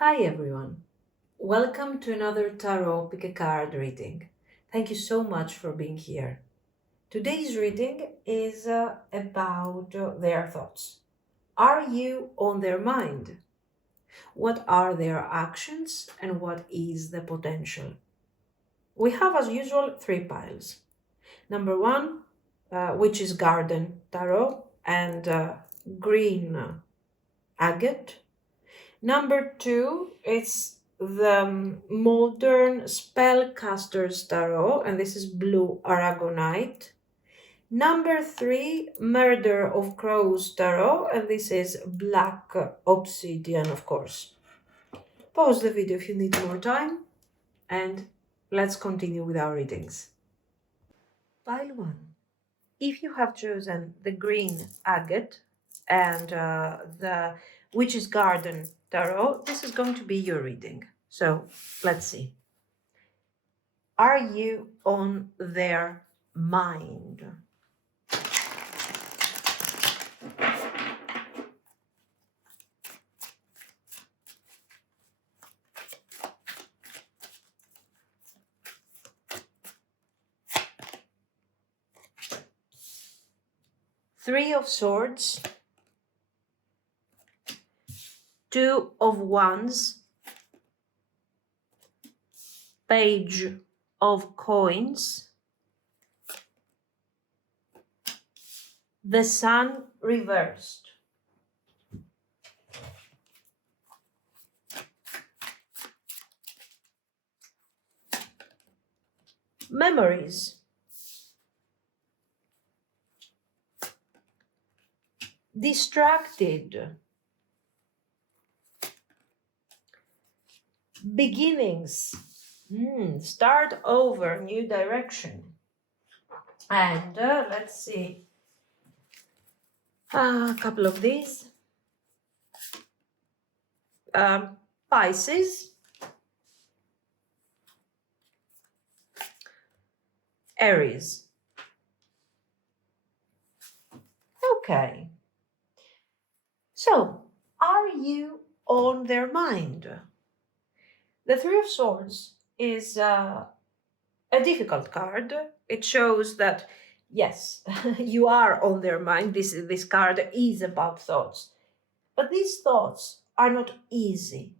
Hi everyone, welcome to another Tarot Pick a Card reading. Thank you so much for being here. Today's reading is about their thoughts. Are you on their mind? What are their actions and what is the potential? We have, as usual, three piles. Number one, which is Garden Tarot and Green Agate. Number two, it's the modern Spellcaster's Tarot, and this is blue Aragonite. Number three, Murder of Crows Tarot, and this is black Obsidian, of course. Pause the video if you need more time, and let's continue with our readings. Pile one. If you have chosen the green agate and the Witch's Garden Tarot, this is going to be your reading. So let's see. Are you on their mind? Three of Swords, Two of Wands, Page of Coins, the Sun reversed. Memories. Distracted. Beginnings. Start over, new direction. And let's see. A couple of these. Pisces. Aries. Okay. So, are you on their mind? The Three of Swords is a difficult card. It shows that, yes, you are on their mind. This card is about thoughts. But these thoughts are not easy,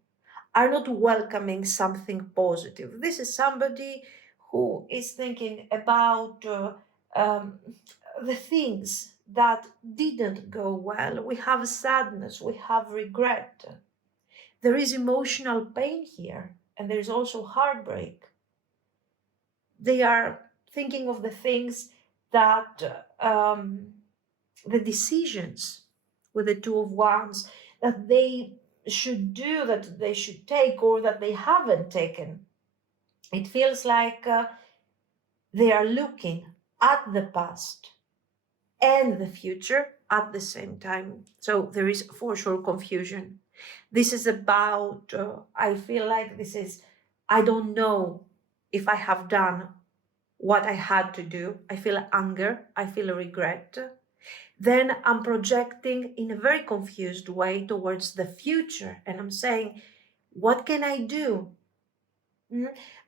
are not welcoming something positive. This is somebody who is thinking about the things that didn't go well. We have sadness, we have regret. There is emotional pain here, and there is also heartbreak. They are thinking of the things that, the decisions with the Two of Wands that they should do, that they should take, or that they haven't taken. It feels like they are looking at the past and the future at the same time. So there is for sure confusion. This is about, I feel like this is, I don't know if I have done what I had to do. I feel anger, I feel regret. Then I'm projecting in a very confused way towards the future. And I'm saying, what can I do?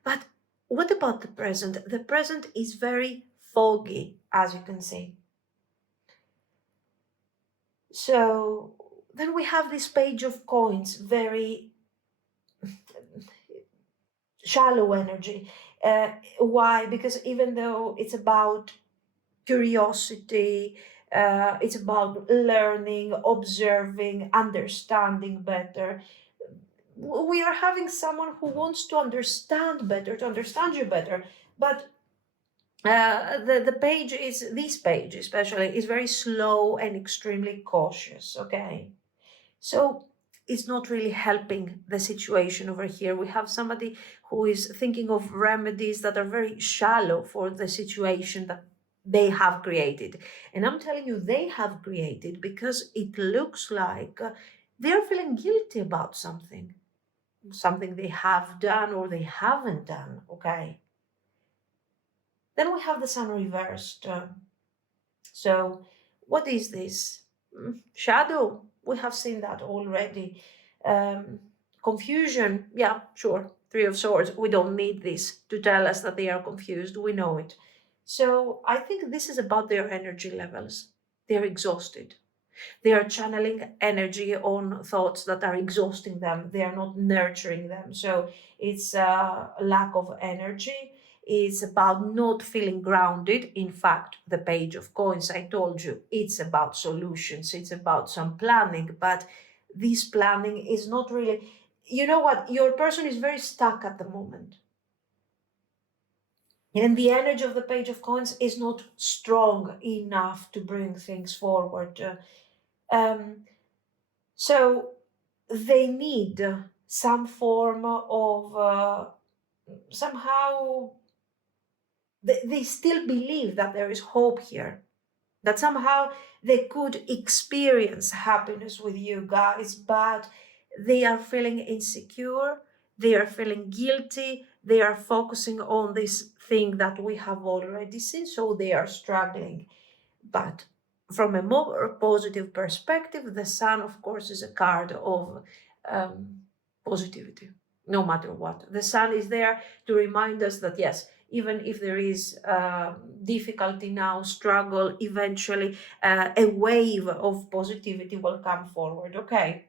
But what about the present? The present is very foggy, as you can see. So then we have this Page of Coins, very shallow energy. Why? Because even though it's about curiosity, it's about learning, observing, understanding better. We are having someone who wants to understand better, to understand you better, but the page is, this page especially, is very slow and extremely cautious, okay? So it's not really helping the situation over here. We have somebody who is thinking of remedies that are very shallow for the situation that they have created. And I'm telling you, they have created because it looks like they're feeling guilty about something they have done or they haven't done, okay? Then we have the Sun reversed. So what is this? Shadow. We have seen that already. Confusion, yeah, sure. Three of Swords, we don't need this to tell us that they are confused. We know it. So I think this is about their energy levels. They're exhausted. They are channeling energy on thoughts that are exhausting them. They are not nurturing them. So it's a lack of energy. It's about not feeling grounded. In fact, the Page of Coins, I told you, it's about solutions. It's about some planning. But this planning is not really, you know what? Your person is very stuck at the moment. And the energy of the Page of Coins is not strong enough to bring things forward. Um, So they need some form of somehow they still believe that there is hope here, that somehow they could experience happiness with you guys, but they are feeling insecure, they are feeling guilty, they are focusing on this thing that we have already seen, so they are struggling. But from a more positive perspective, the sun, of course, is a card of positivity, no matter what. The sun is there to remind us that, yes, even if there is difficulty now, struggle, eventually a wave of positivity will come forward. Okay.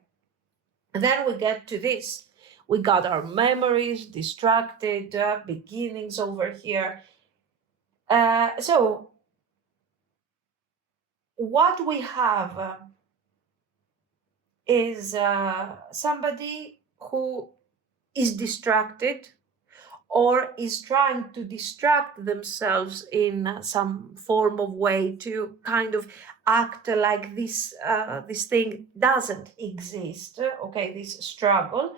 And then we get to this. We got our memories, distracted, beginnings over here. So what we have is somebody who is distracted or is trying to distract themselves in some form of way to kind of act like this thing doesn't exist. Okay, this struggle.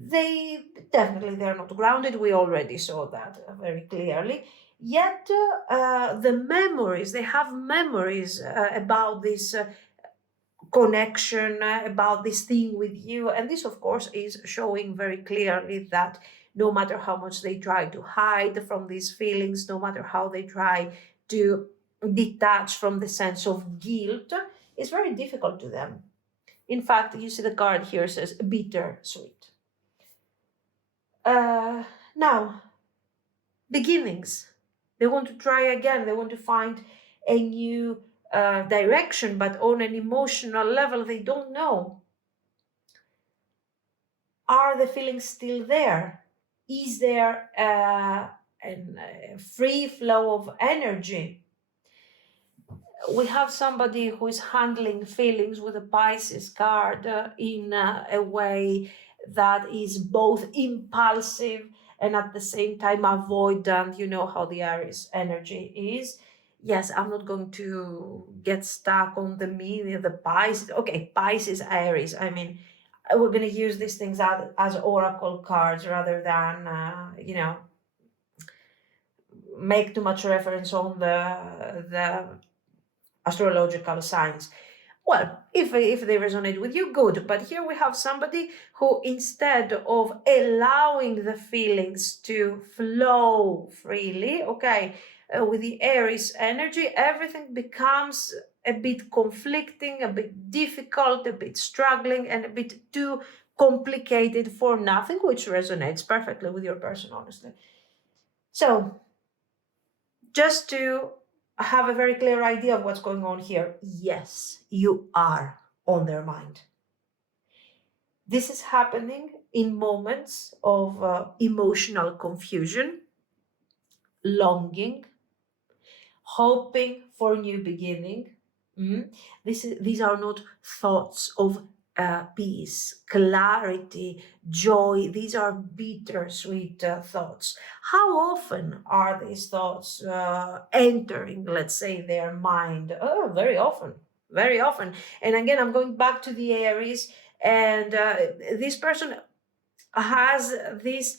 They definitely they're not grounded. We already saw that very clearly. Yet the memories they have memories about this connection, about this thing with you. And this, of course, is showing very clearly that no matter how much they try to hide from these feelings, no matter how they try to detach from the sense of guilt, it's very difficult to them. In fact, you see the card here says bitter sweet. Now, beginnings. They want to try again, they want to find a new direction, but on an emotional level, they don't know. Are the feelings still there? Is there a free flow of energy? We have somebody who is handling feelings with a Pisces card in a way that is both impulsive and at the same time avoidant. You know how the Aries energy is. Yes, I'm not going to get stuck on the meaning, the Pisces. Okay, Pisces, Aries. I mean, we're going to use these things as oracle cards rather than, make too much reference on the astrological signs. Well, if they resonate with you, good. But here we have somebody who, instead of allowing the feelings to flow freely, okay, with the Aries energy, everything becomes a bit conflicting, a bit difficult, a bit struggling, and a bit too complicated for nothing, which resonates perfectly with your person, honestly. So, just to have a very clear idea of what's going on here, yes, you are on their mind. This is happening in moments of emotional confusion, longing, hoping for a new beginning. These are not thoughts of peace, clarity, joy. These are bittersweet thoughts. How often are these thoughts entering, let's say, their mind? Oh, very often, very often. And again, I'm going back to the Aries, and this person has this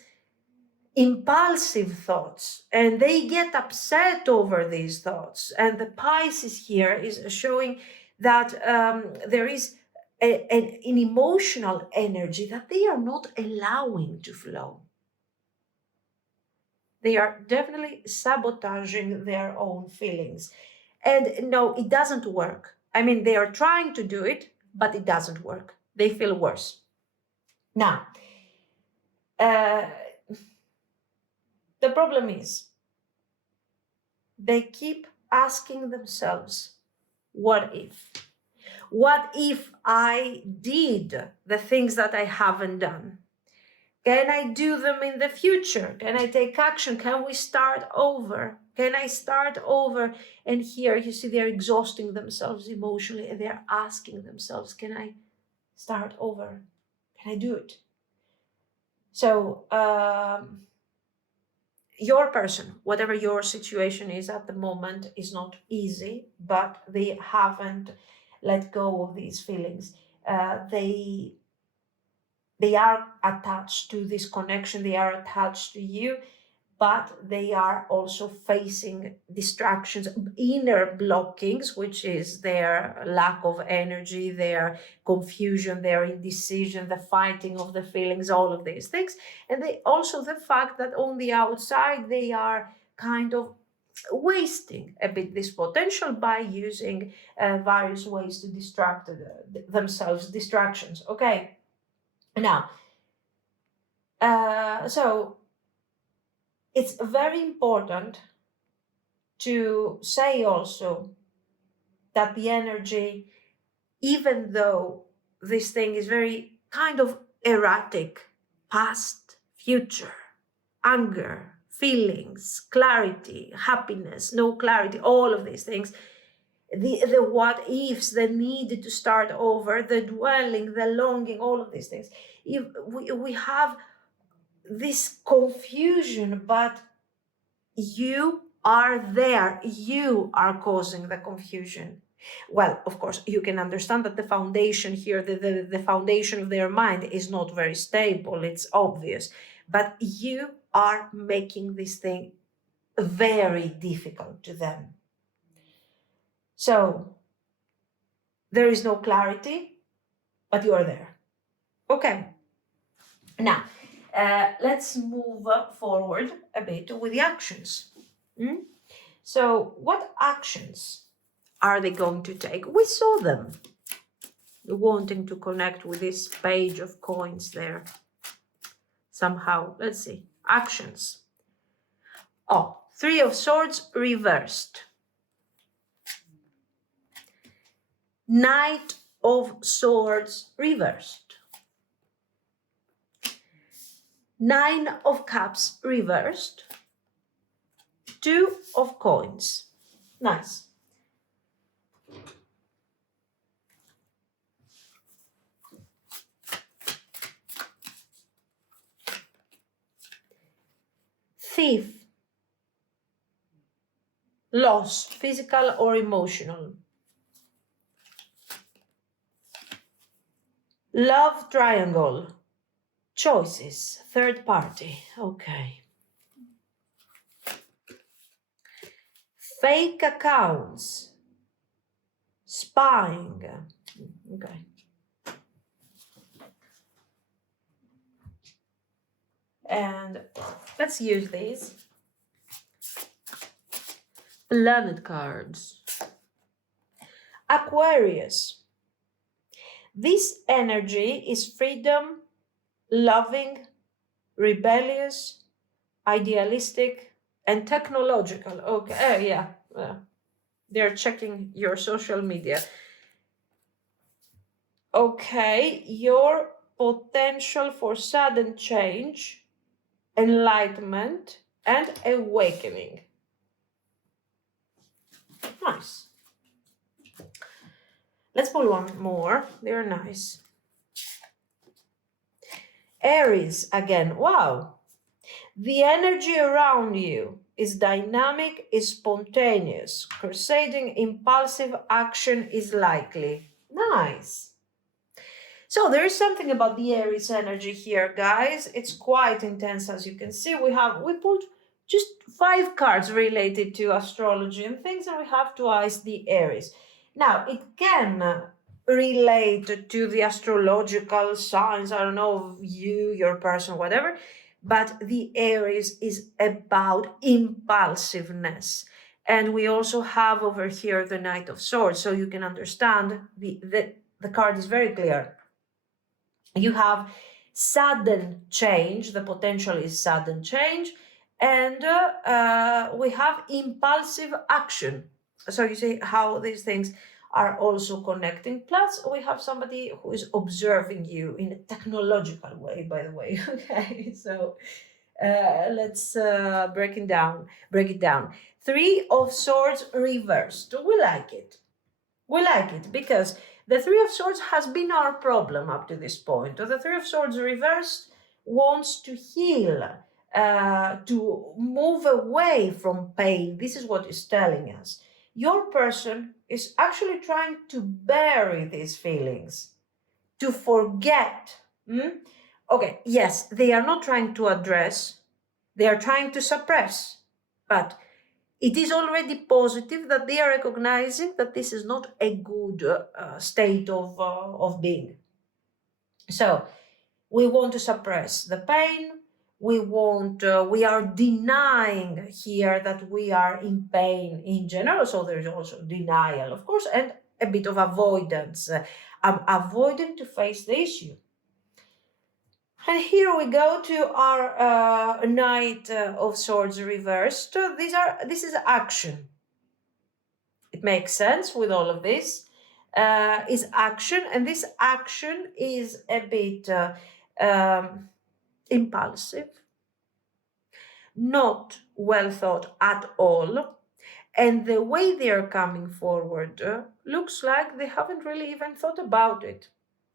impulsive thoughts and they get upset over these thoughts. And the Pisces here is showing that there is an emotional energy that they are not allowing to flow. They are definitely sabotaging their own feelings. And no, it doesn't work. I mean, they are trying to do it, but it doesn't work. They feel worse. Now, The problem is they keep asking themselves, what if? What if I did the things that I haven't done? Can I do them in the future? Can I take action? Can we start over? Can I start over? And here you see they're exhausting themselves emotionally and they're asking themselves, can I start over? Can I do it? So, your person, whatever your situation is at the moment, is not easy, but they haven't let go of these feelings. They are attached to this connection, they are attached to you, but they are also facing distractions, inner blockings, which is their lack of energy, their confusion, their indecision, the fighting of the feelings, all of these things. And they also the fact that on the outside they are kind of wasting a bit this potential by using various ways to distract themselves, distractions. Okay, now, so it's very important to say also that the energy, even though this thing is very kind of erratic, past, future, anger, feelings, clarity, happiness, no clarity, all of these things, the what ifs, the need to start over, the dwelling, the longing, all of these things. If we have this confusion, but you are there, you are causing the confusion. Well, of course, you can understand that the foundation here, the foundation of their mind is not very stable, it's obvious, but you are making this thing very difficult to them. So there is no clarity, but you are there. Okay, now let's move forward a bit with the actions. So what actions are they going to take? We saw them wanting to connect with this page of coins there somehow. Let's see. Actions. Oh, Three of Swords reversed. Knight of Swords reversed. Nine of Cups reversed. Two of Coins. Nice. Thief. Loss, physical or emotional. Love triangle. Choices, third party. Okay. Fake accounts. Spying. Okay. And let's use these. Planet cards. Aquarius. This energy is freedom, loving, rebellious, idealistic, and technological. Okay, yeah. They're checking your social media. Okay, your potential for sudden change, enlightenment, and awakening. Nice. Let's pull one more. They're nice. Aries again. Wow. The energy around you is dynamic, is spontaneous. Crusading, impulsive action is likely. Nice. So there is something about the Aries energy here, guys. It's quite intense, as you can see. We pulled just 5 cards related to astrology and things, and we have twice the Aries. Now, it can relate to the astrological signs, I don't know, you, your person, whatever, but the Aries is about impulsiveness. And we also have over here the Knight of Swords, so you can understand the card is very clear. You have sudden change. The potential is sudden change. And we have impulsive action. So you see how these things are also connecting. Plus, we have somebody who is observing you in a technological way, by the way. Okay, so let's break it down. Break it down. Three of Swords reversed. We like it. We like it because the Three of Swords has been our problem up to this point. The Three of Swords reversed wants to heal, to move away from pain. This is what it's telling us. Your person is actually trying to bury these feelings, to forget. Okay, yes, they are not trying to address, they are trying to suppress. But it is already positive that they are recognizing that this is not a good state of being. So we want to suppress the pain. We are denying here that we are in pain in general. So there is also denial, of course, and a bit of avoidance. I'm avoiding to face the issue. And here we go to our Knight of Swords reversed. This is action. It makes sense with all of this. Is action, and this action is a bit impulsive, not well thought at all. And the way they are coming forward looks like they haven't really even thought about it.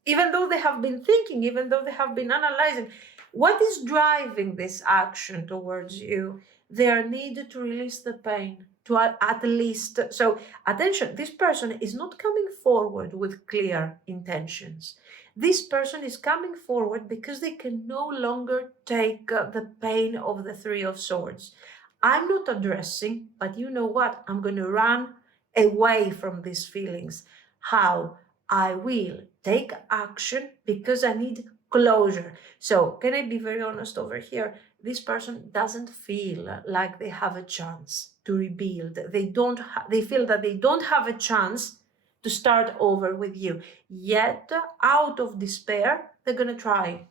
Even though they have been thinking, even though they have been analyzing, what is driving this action towards you? Their need to release the pain, to at least. So, attention, this person is not coming forward with clear intentions. This person is coming forward because they can no longer take the pain of the Three of Swords. I'm not addressing, but you know what? I'm going to run away from these feelings. How? I will take action because I need closure. So, can I be very honest over here? This person doesn't feel like they have a chance to rebuild. They feel that they don't have a chance to start over with you. Yet, out of despair, they're going to try.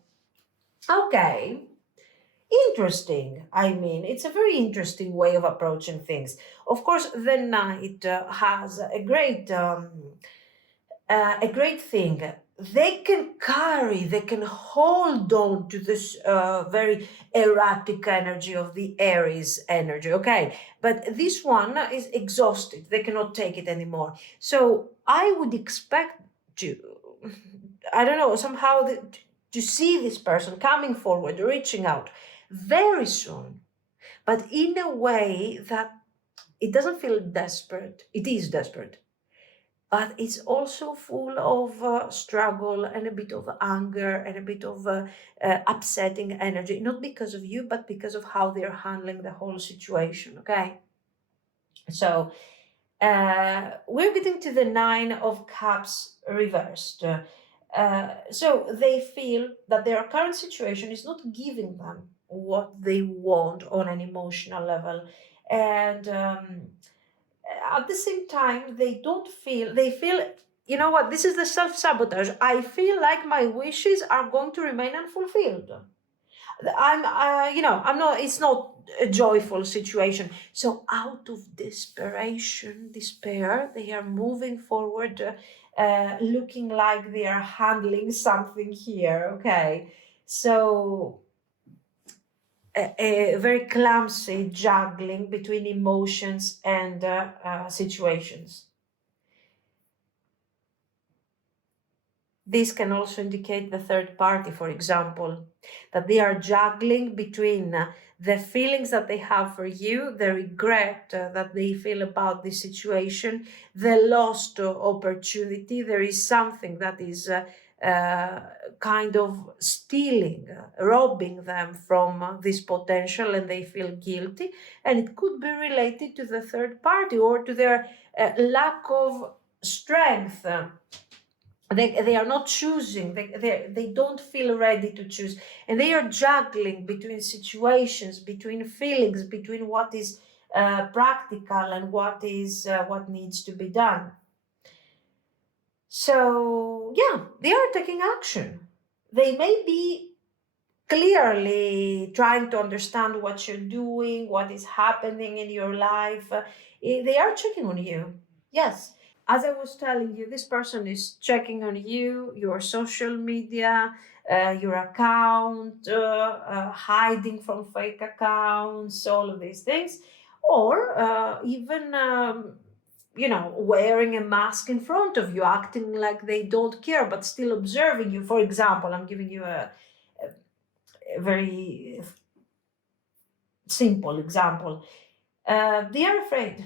Okay. Interesting. I mean, it's a very interesting way of approaching things. Of course, the Knight has a great thing. They can carry, they can hold on to this very erratic energy of the Aries energy, okay? But this one is exhausted, they cannot take it anymore. So I would expect to, I don't know, somehow to see this person coming forward, reaching out very soon, but in a way that it doesn't feel desperate. It is desperate, but it's also full of struggle and a bit of anger and a bit of upsetting energy, not because of you, but because of how they're handling the whole situation, okay? So we're getting to the Nine of Cups reversed. So they feel that their current situation is not giving them what they want on an emotional level. And at the same time, they feel, you know what, this is the self-sabotage. I feel like my wishes are going to remain unfulfilled. I'm not, it's not a joyful situation. So out of despair, they are moving forward, looking like they are handling something here, okay? So a very clumsy juggling between emotions and situations. This can also indicate the third party, for example, that they are juggling between the feelings that they have for you, the regret that they feel about this situation, the lost opportunity. There is something that is kind of stealing, robbing them from this potential, and they feel guilty. And it could be related to the third party or to their lack of strength. They are not choosing, they don't feel ready to choose, and they are juggling between situations, between feelings, between what is practical and what needs to be done. So yeah, they are taking action. They may be clearly trying to understand what you're doing, what is happening in your life. They are checking on you. Yes. As I was telling you, this person is checking on you, your social media, your account, hiding from fake accounts, all of these things, or even wearing a mask in front of you, acting like they don't care, but still observing you. For example, I'm giving you a very simple example. They are afraid.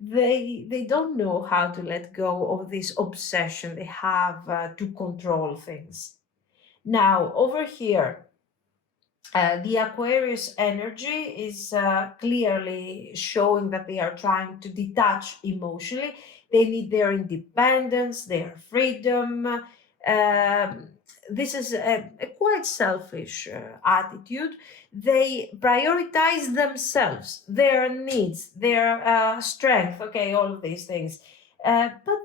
They don't know how to let go of this obsession they have to control things. Now, over here, the Aquarius energy is clearly showing that they are trying to detach emotionally. They need their independence, their freedom. This is a quite selfish attitude. They prioritize themselves, their needs, their strength, okay, all of these things. But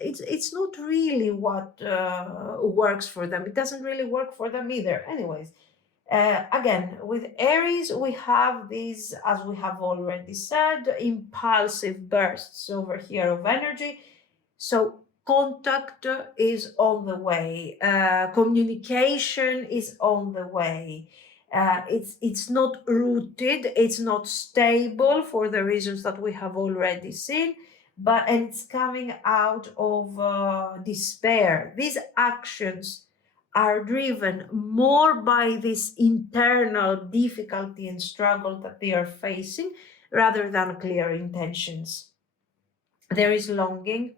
it's not really what works for them. It doesn't really work for them either. Anyways, again, with Aries, we have these, as we have already said, impulsive bursts over here of energy. So contact is on the way, communication is on the way. It's not rooted, it's not stable for the reasons that we have already seen, and it's coming out of despair. These actions are driven more by this internal difficulty and struggle that they are facing rather than clear intentions. There is longing,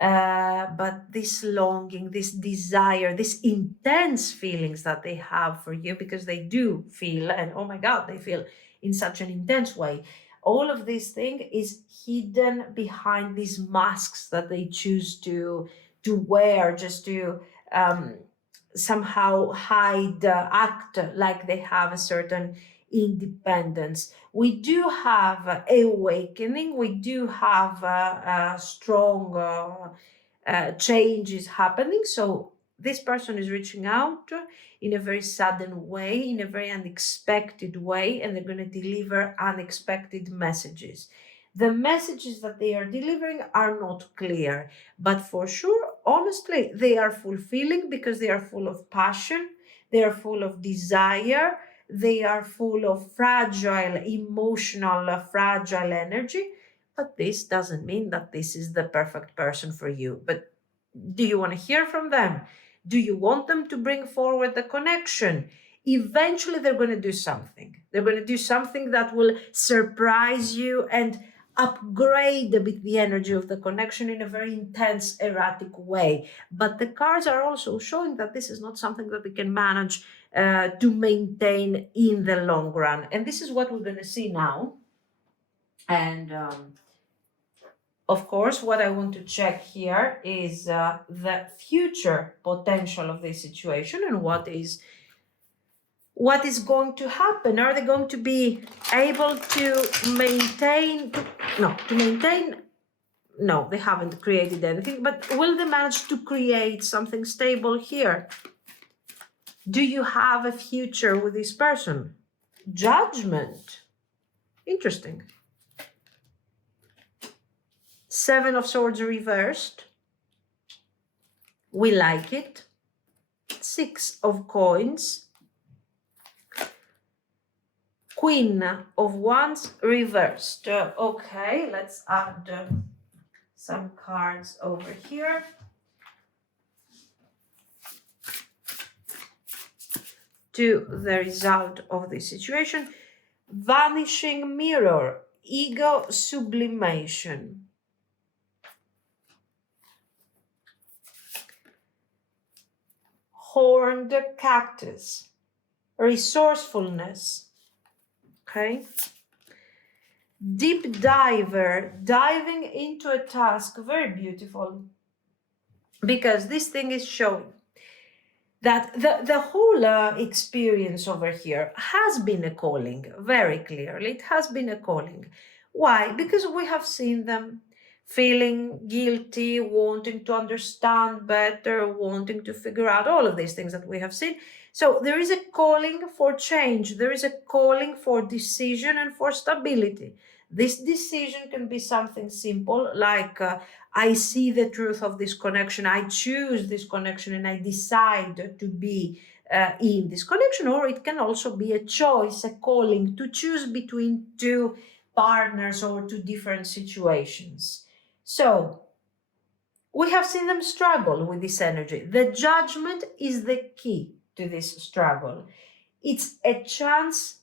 but this longing, this desire, this intense feelings that they have for you, because they do feel, and oh my God, they feel in such an intense way. All of this thing is hidden behind these masks that they choose to wear, just to somehow hide, act like they have a certain independence. We do have awakening, we do have a strong changes happening. So this person is reaching out in a very sudden way, in a very unexpected way, and they're going to deliver unexpected messages. The messages that they are delivering are not clear, but for sure, honestly, they are fulfilling because they are full of passion, they are full of desire, they are full of fragile, emotional, fragile energy. But this doesn't mean that this is the perfect person for you. But do you want to hear from them? Do you want them to bring forward the connection? Eventually, they're going to do something. They're going to do something that will surprise you and upgrade a bit the energy of the connection in a very intense, erratic way. But the cards are also showing that this is not something that they can manage to maintain in the long run. And this is what we're going to see now. And of course, what I want to check here is the future potential of this situation and what is going to happen. Are they going to be able to maintain? No, they haven't created anything, but will they manage to create something stable here? Do you have a future with this person? Judgment. Interesting. Seven of Swords reversed. We like it. Six of Coins. Queen of Wands reversed. Okay, let's add some cards over here. To the result of this situation. Vanishing Mirror. Ego sublimation. Horned Cactus, resourcefulness, okay? Deep Diver, diving into a task, very beautiful, because this thing is showing that the whole experience over here has been a calling, very clearly. It has been a calling. Why? Because we have seen them feeling guilty, wanting to understand better, wanting to figure out all of these things that we have seen. So there is a calling for change, there is a calling for decision and for stability. This decision can be something simple like I see the truth of this connection, I choose this connection, and I decide to be in this connection. Or it can also be a choice, a calling to choose between two partners or two different situations. So we have seen them struggle with this energy. The judgment is the key to this struggle. It's a chance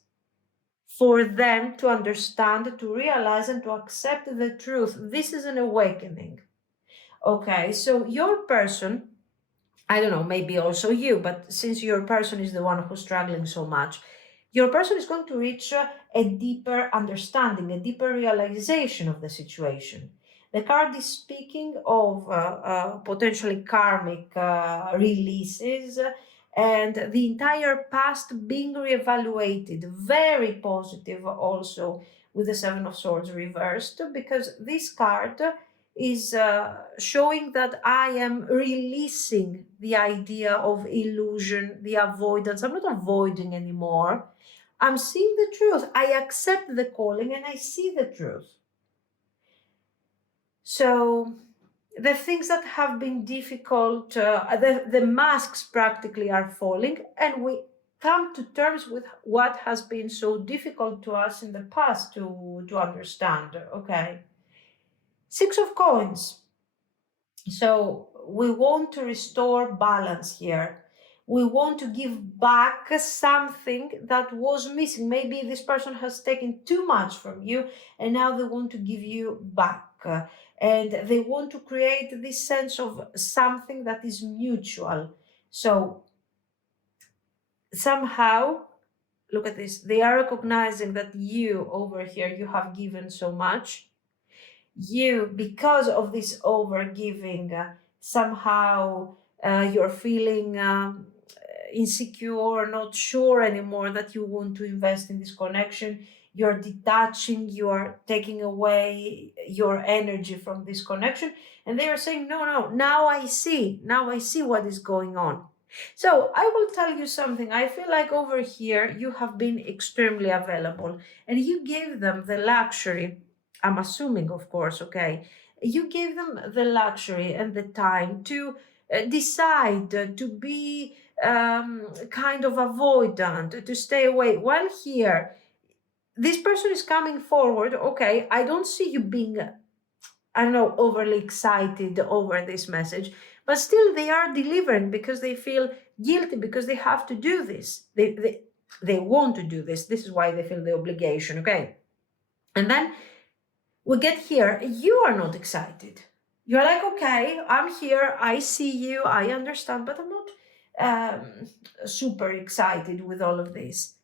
for them to understand, to realize, and to accept the truth. This is an awakening. Okay, so your person, I don't know, maybe also you, but since your person is the one who's struggling so much, your person is going to reach a deeper understanding, a deeper realization of the situation. The card is speaking of potentially karmic releases and the entire past being reevaluated. Very positive also with the Seven of Swords reversed, because this card is showing that I am releasing the idea of illusion, the avoidance. I'm not avoiding anymore. I'm seeing the truth. I accept the calling and I see the truth. So the things that have been difficult, the masks practically are falling, and we come to terms with what has been so difficult to us in the past to understand. Okay. Six of Coins. So we want to restore balance here. We want to give back something that was missing. Maybe this person has taken too much from you and now they want to give you back. And they want to create this sense of something that is mutual. So somehow, look at this, they are recognizing that you over here, you have given so much. You, because of this overgiving, somehow you're feeling insecure, not sure anymore that you want to invest in this connection. You're detaching, you're taking away your energy from this connection, and they are saying, no, no, now I see, what is going on. So I will tell you something. I feel like over here you have been extremely available, and you gave them the luxury, I'm assuming, of course, okay, you gave them the luxury and the time to decide to be kind of avoidant, to stay away. While here, this person is coming forward. Okay, I don't see you being, I don't know, overly excited over this message, but still they are delivering because they feel guilty, because they have to do this. They want to do this. This is why they feel the obligation. Okay, and then we get here, you are not excited. You're like, okay, I'm here, I see you, I understand, but I'm not super excited with all of this.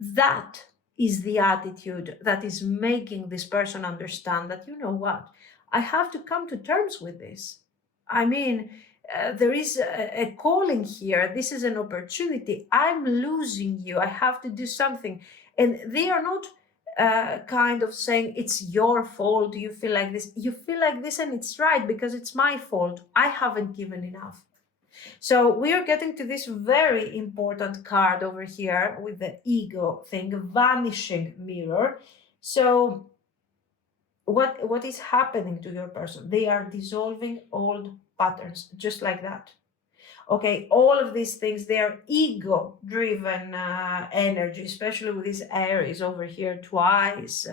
That is the attitude that is making this person understand that, you know what, I have to come to terms with this. I mean, there is a calling here. This is an opportunity. I'm losing you. I have to do something. And they are not kind of saying it's your fault. You feel like this. You feel like this, and it's right because it's my fault. I haven't given enough. So we are getting to this very important card over here with the ego thing, vanishing mirror. So what is happening to your person? They are dissolving old patterns, just like that. Okay, all of these things, they are ego driven energy, especially with these Aries over here twice,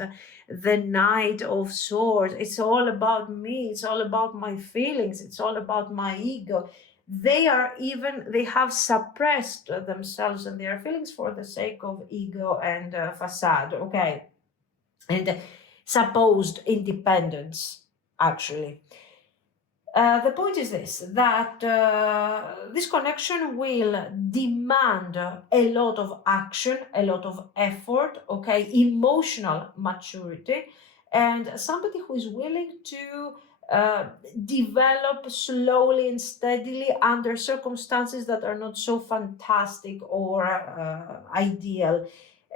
the Knight of Swords. It's all about me, it's all about my feelings, it's all about my ego. They have suppressed themselves and their feelings for the sake of ego and facade. Okay, and supposed independence, actually. The point is this, that this connection will demand a lot of action, a lot of effort, okay, emotional maturity, and somebody who is willing to uh, develop slowly and steadily under circumstances that are not so fantastic or ideal.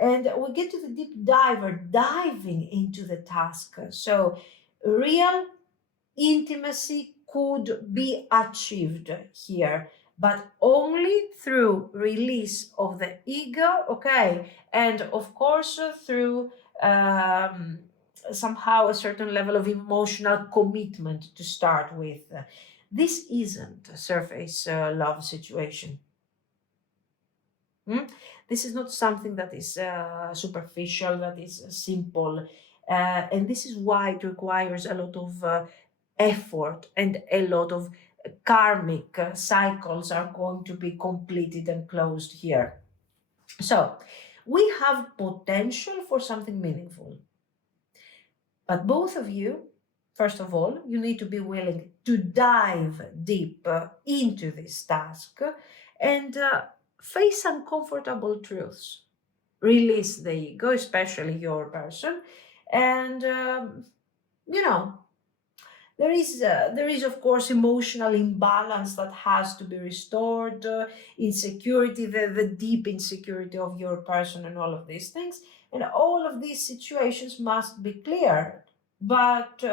And we get to the deep diver, diving into the task. So Real intimacy could be achieved here, but only through release of the ego, okay, and of course through um, somehow a certain level of emotional commitment to start with. This isn't a surface love situation. Hmm? This is not something that is superficial, that is simple. And this is why it requires a lot of effort and a lot of karmic cycles are going to be completed and closed here. So we have potential for something meaningful. But both of you, first of all, you need to be willing to dive deep into this task and face uncomfortable truths. Release the ego, especially your person, and you know there is of course emotional imbalance that has to be restored, insecurity, the deep insecurity of your person, and all of these things, and all of these situations must be cleared. But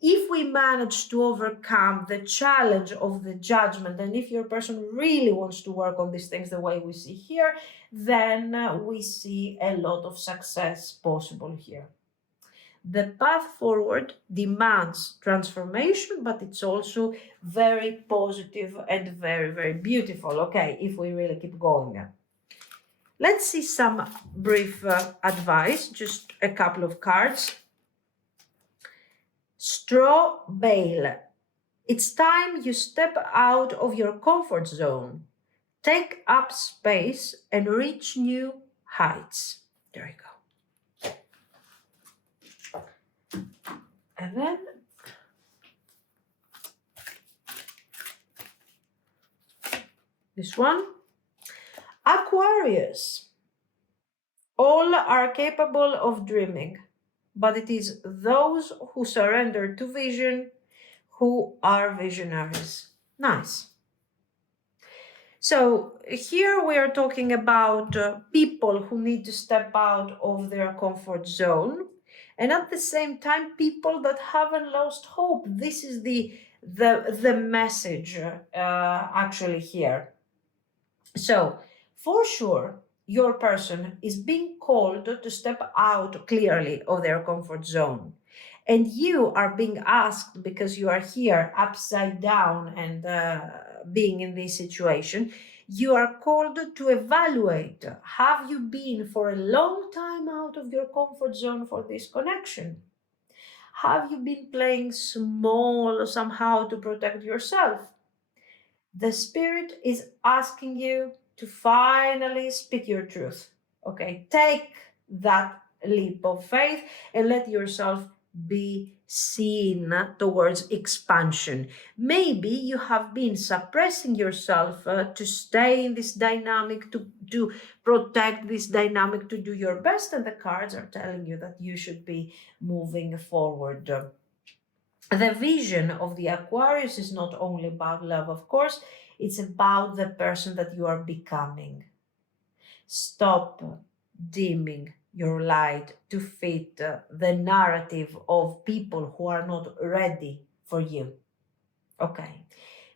if we manage to overcome the challenge of the judgment, and if your person really wants to work on these things the way we see here, then we see a lot of success possible here. The path forward demands transformation, but it's also very positive and very, very beautiful. Okay, if we really keep going. Let's see some brief advice, just a couple of cards. Straw bale. It's time you step out of your comfort zone, take up space, and reach new heights. There you go. And then this one. Aquarius. All are capable of dreaming, but it is those who surrender to vision who are visionaries. Nice. So here we are talking about people who need to step out of their comfort zone, and at the same time, people that haven't lost hope. This is the message actually here. So for sure, your person is being called to step out clearly of their comfort zone. And you are being asked, because you are here upside down and being in this situation, you are called to evaluate, have you been for a long time out of your comfort zone for this connection? Have you been playing small somehow to protect yourself? The spirit is asking you to finally speak your truth. Okay, take that leap of faith and let yourself be seen towards expansion. Maybe you have been suppressing yourself to stay in this dynamic, to protect this dynamic, to do your best, and the cards are telling you that you should be moving forward. The vision of the Aquarius is not only about love, of course, it's about the person that you are becoming. Stop dimming your light to fit the narrative of people who are not ready for you. Okay.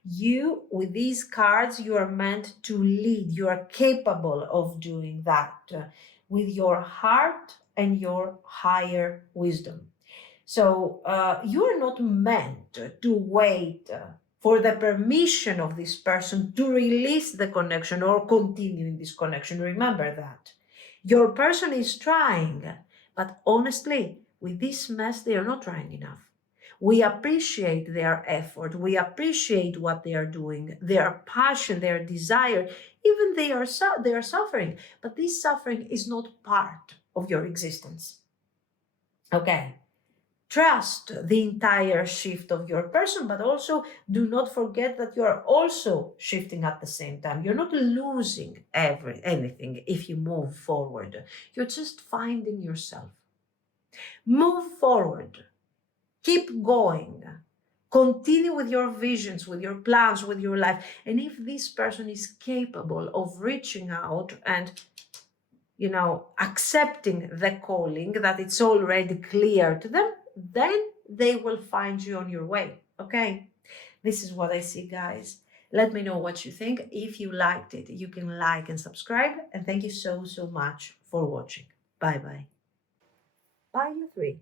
You, with these cards, you are meant to lead. You are capable of doing that with your heart and your higher wisdom. So you are not meant to wait for the permission of this person to release the connection or continue in this connection. Remember that. Your person is trying, but honestly, with this mess, they are not trying enough. We appreciate their effort. We appreciate what they are doing, their passion, their desire. Even they are suffering, but this suffering is not part of your existence. Okay. Trust the entire shift of your person, but also do not forget that you are also shifting at the same time. You're not losing anything if you move forward. You're just finding yourself. Move forward. Keep going. Continue with your visions, with your plans, with your life. And if this person is capable of reaching out and accepting the calling, that it's already clear to them, then they will find you on your way. Okay, this is what I see, guys. Let me know what you think. If you liked it, you can like and subscribe, and thank you so much for watching. Bye bye. Pile 3.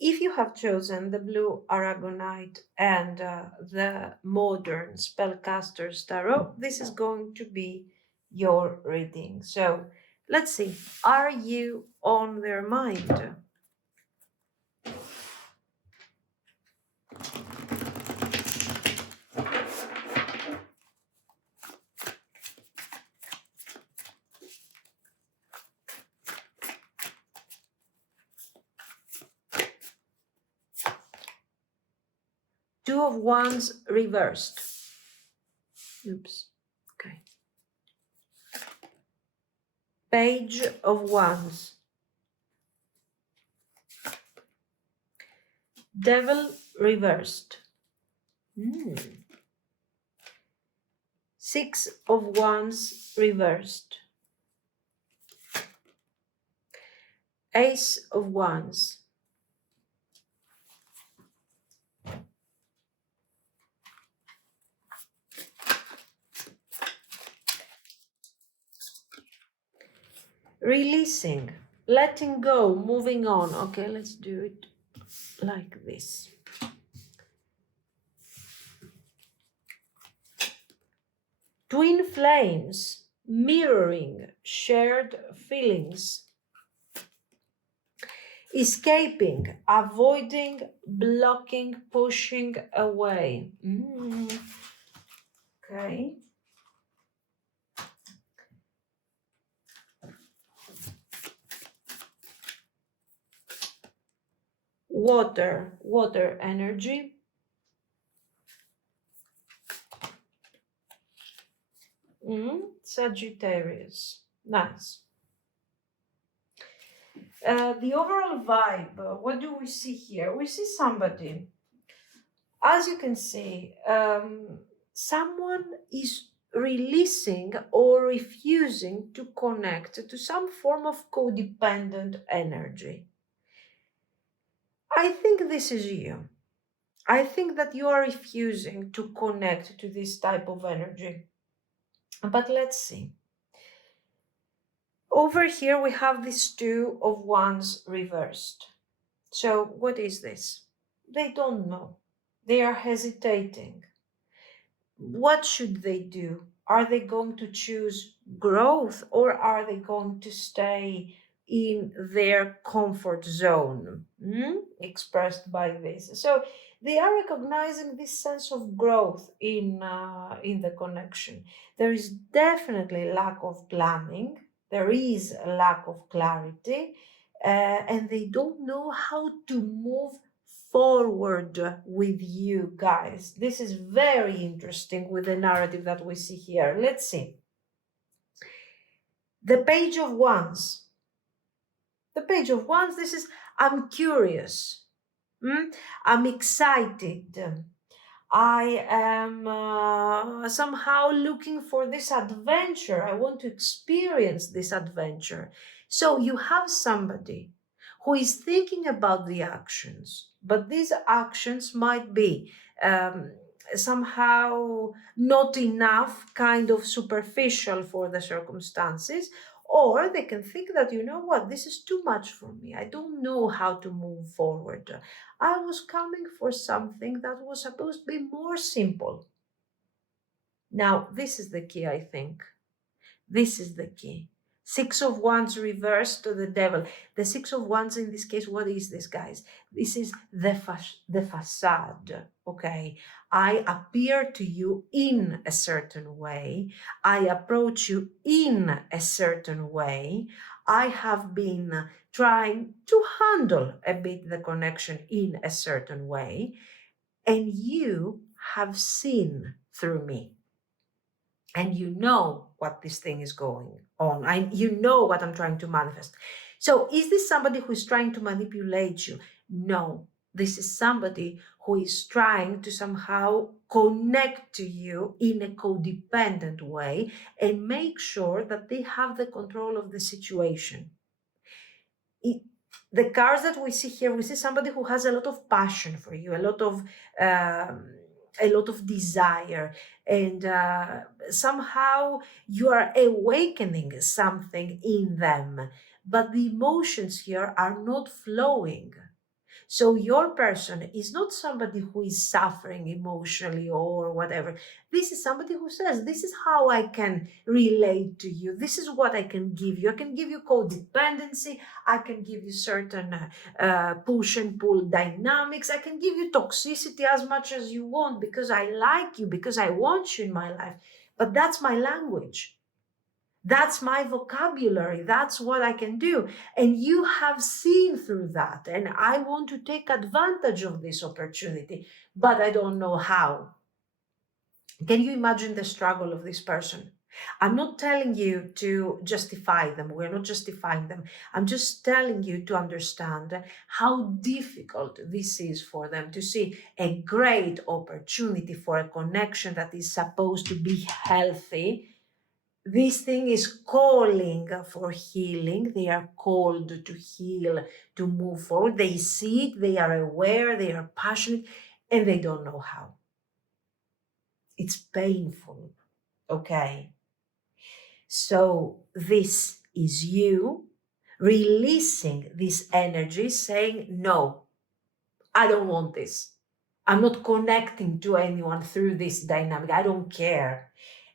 If you have chosen the blue Aragonite and the modern Spellcaster's Tarot, this is going to be your reading. So let's see, are you on their mind? Two of Wands reversed. Oops. Okay. Page of Wands. Devil reversed. Six of Wands reversed. Ace of Wands. Releasing, letting go, moving on. Okay, let's do it like this. Twin flames, mirroring shared feelings. Escaping, avoiding, blocking, pushing away. Okay. Water energy. Sagittarius. Nice. The overall vibe, what do we see here? We see somebody, as you can see, someone is releasing or refusing to connect to some form of codependent energy. I think this is you. I think that you are refusing to connect to this type of energy. But let's see. Over here we have this Two of Wands reversed. So what is this? They don't know. They are hesitating. What should they do? Are they going to choose growth, or are they going to stay in their comfort zone? Expressed by this. So they are recognizing this sense of growth in the connection. There is definitely lack of planning. There is a lack of clarity, and they don't know how to move forward with you guys. This is very interesting with the narrative that we see here. Let's see. The Page of Wands. The Page of Wands, this is, I'm curious. I'm excited. I am somehow looking for this adventure. I want to experience this adventure. So you have somebody who is thinking about the actions, but these actions might be somehow not enough, kind of superficial for the circumstances, or they can think that, you know what, this is too much for me. I don't know how to move forward. I was coming for something that was supposed to be more simple. Now, this is the key, I think. This is the key. Six of Wands reversed to the Devil. The Six of Wands in this case, what is this, guys? This is the facade, okay? I appear to you in a certain way. I approach you in a certain way. I have been trying to handle a bit the connection in a certain way, and you have seen through me. And you know what this thing is going on. You know what I'm trying to manifest. So is this somebody who is trying to manipulate you? No. This is somebody who is trying to somehow connect to you in a codependent way and make sure that they have the control of the situation. The cards that we see here, we see somebody who has a lot of passion for you, a lot of desire, and somehow you are awakening something in them, but the emotions here are not flowing. So your person is not somebody who is suffering emotionally or whatever. This is somebody who says, this is how I can relate to you. This is what I can give you. I can give you codependency. I can give you certain push and pull dynamics. I can give you toxicity as much as you want because I like you, because I want you in my life. But that's my language. That's my vocabulary. That's what I can do. And you have seen through that. And I want to take advantage of this opportunity, but I don't know how. Can you imagine the struggle of this person? I'm not telling you to justify them. We're not justifying them. I'm just telling you to understand how difficult this is for them to see a great opportunity for a connection that is supposed to be healthy. This thing is calling for healing. They are called to heal, to move forward. They see it, they are aware, they are passionate, and they don't know how. It's painful, okay? So this is you releasing this energy, saying, no, I don't want this. I'm not connecting to anyone through this dynamic. I don't care.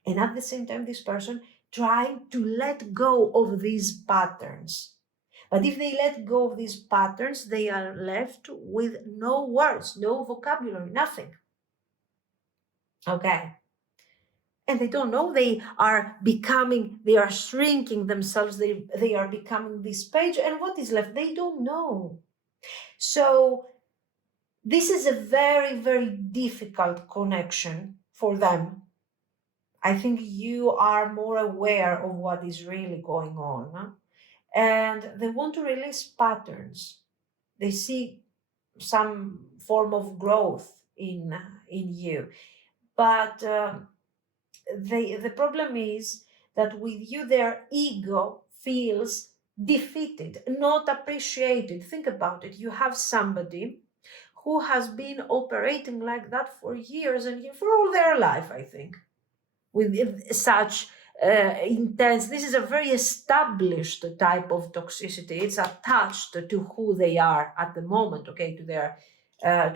And at the same time, this person trying to let go of these patterns. But if they let go of these patterns, they are left with no words, no vocabulary, nothing. Okay. And they don't know, they are shrinking themselves, they are becoming this page, and what is left? They don't know. So this is a very, very difficult connection for them. I think you are more aware of what is really going on. Huh? And they want to release patterns. They see some form of growth in you. But the problem is that with you, their ego feels defeated, not appreciated. Think about it. You have somebody who has been operating like that for years and for all their life, I think, with such intense. This is a very established type of toxicity. It's attached to who they are at the moment, okay, to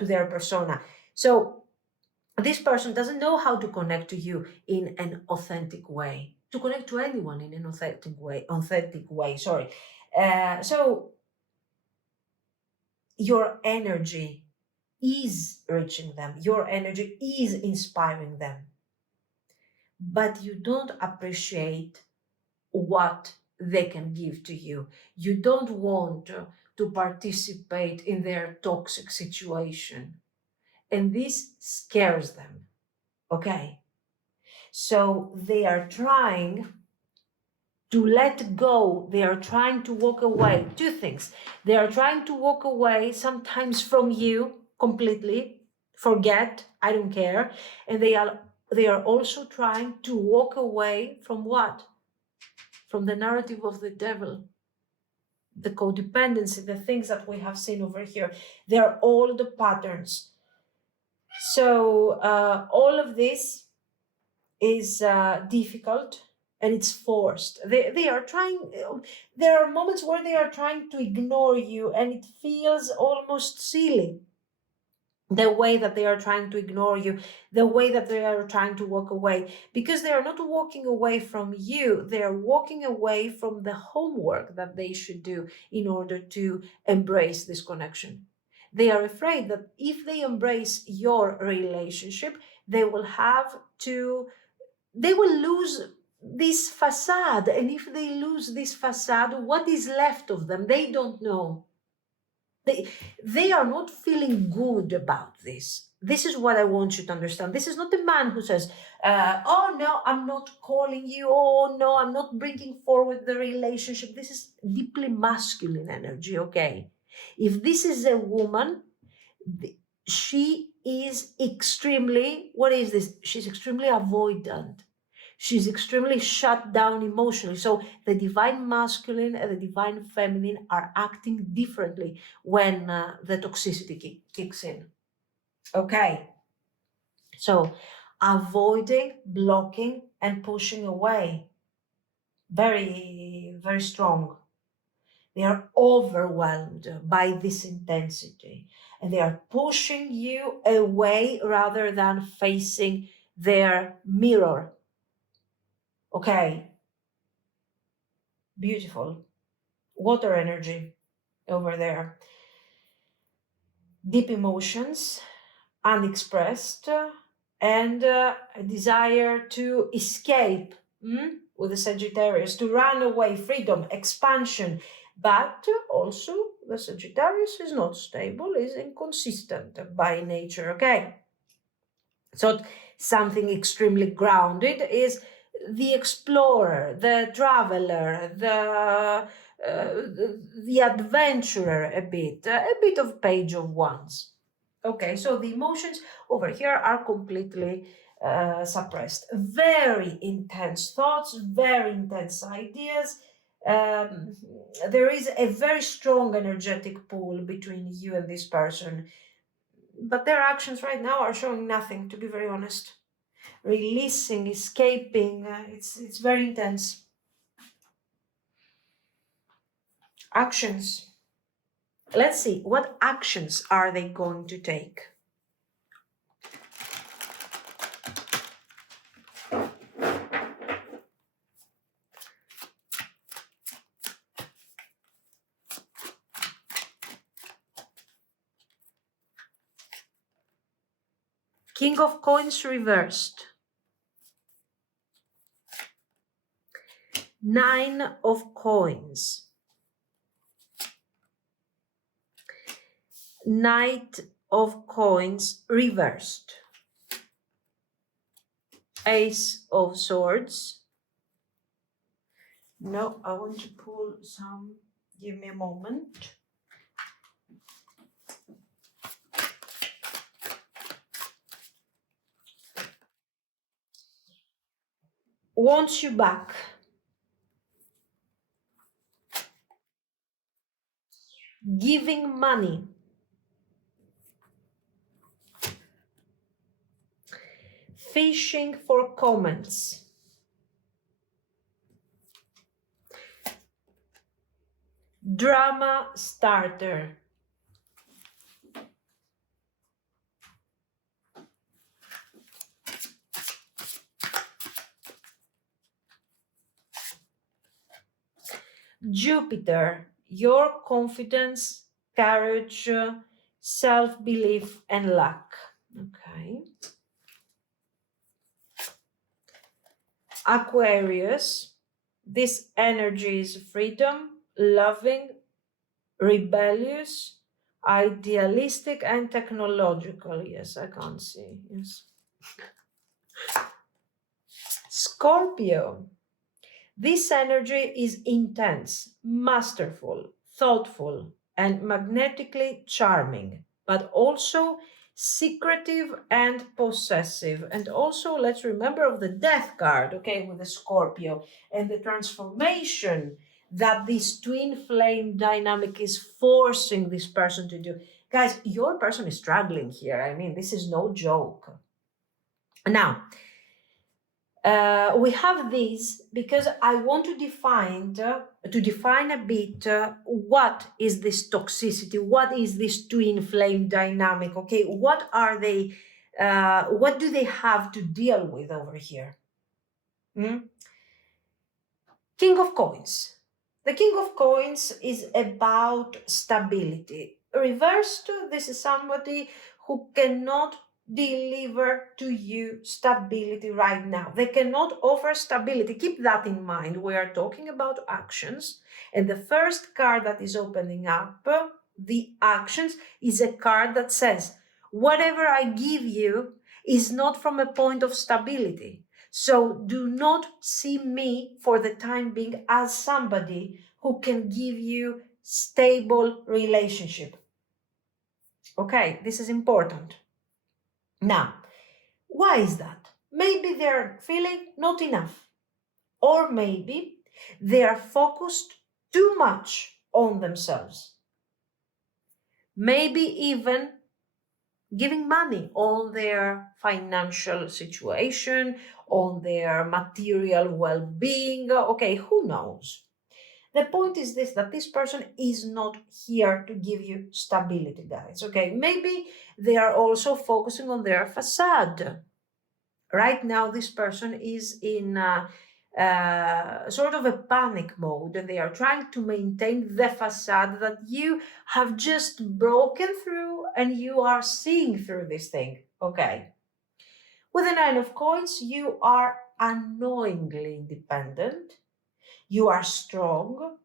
their persona. So this person doesn't know how to connect to you in an authentic way, to connect to anyone in an authentic way. Sorry. So your energy is reaching them. Your energy is inspiring them. But you don't appreciate what they can give to you. You don't want to participate in their toxic situation. And this scares them. Okay? So they are trying to let go. They are trying to walk away. Two things. They are trying to walk away sometimes from you completely, forget, I don't care. And they are also trying to walk away from what? From the narrative of the devil, the codependency, the things that we have seen over here. They're all the patterns. So all of this is difficult and it's forced. They are trying, there are moments where they are trying to ignore you and it feels almost silly. The way that they are trying to ignore you, the way that they are trying to walk away, because they are not walking away from you, they are walking away from the homework that they should do in order to embrace this connection. They are afraid that if they embrace your relationship, they will lose this facade. And if they lose this facade, what is left of them? They don't know. They are not feeling good about this. This is what I want you to understand. This is not a man who says, oh no, I'm not calling you. Oh no, I'm not bringing forward the relationship. This is deeply masculine energy, okay? If this is a woman, She is extremely, what is this? She's extremely avoidant. She's extremely shut down emotionally. So the divine masculine and the divine feminine are acting differently when the toxicity kicks in. Okay. So avoiding, blocking, and pushing away. Very, very strong. They are overwhelmed by this intensity and they are pushing you away rather than facing their mirror. Okay. Beautiful. Water energy over there. Deep emotions, unexpressed, and a desire to escape with the Sagittarius, to run away, freedom, expansion. But also, the Sagittarius is not stable, is inconsistent by nature. Okay. So, something extremely grounded is the explorer, the traveler, the adventurer, a bit of Page of Wands. Okay, so the emotions over here are completely suppressed. Very intense thoughts, very intense ideas. Um, there is a very strong energetic pull between you and this person, but their actions right now are showing nothing, to be very honest. Releasing, escaping, it's very intense. Actions. Let's see, what actions are they going to take? King of Coins reversed. Nine of Coins. Knight of Coins reversed. Ace of Swords. No, I want to pull some. Give me a moment. Wants you back. Giving money. Fishing for comments. Drama starter. Jupiter, your confidence, courage, self-belief, and luck. Okay. Aquarius, this energy is freedom, loving, rebellious, idealistic, and technological. Yes, I can't see. Yes. Scorpio, this energy is intense, masterful, thoughtful, and magnetically charming, but also secretive and possessive. And also, let's remember of the Death card, okay, with the Scorpio and the transformation that this twin flame dynamic is forcing this person to do. Guys, your person is struggling here. I mean, this is no joke. Now, we have these because I want to define a bit what is this toxicity, what is this twin flame dynamic. Okay, what are they? What do they have to deal with over here? King of Coins. The King of Coins is about stability. Reversed, this is somebody who cannot deliver to you stability right now. They cannot offer stability. Keep that in mind. We are talking about actions. And the first card that is opening up the actions is a card that says, whatever I give you is not from a point of stability. So do not see me for the time being as somebody who can give you stable relationship. Okay, this is important. Now, why is that? Maybe they're feeling not enough, or maybe they are focused too much on themselves. Maybe even giving money on their financial situation, on their material well being. Okay, who knows? The point is this, that this person is not here to give you stability, guys. Okay, maybe they are also focusing on their facade. Right now, this person is in sort of a panic mode, and they are trying to maintain the facade that you have just broken through, and you are seeing through this thing. Okay. With the Nine of Coins, you are annoyingly independent. You are strong.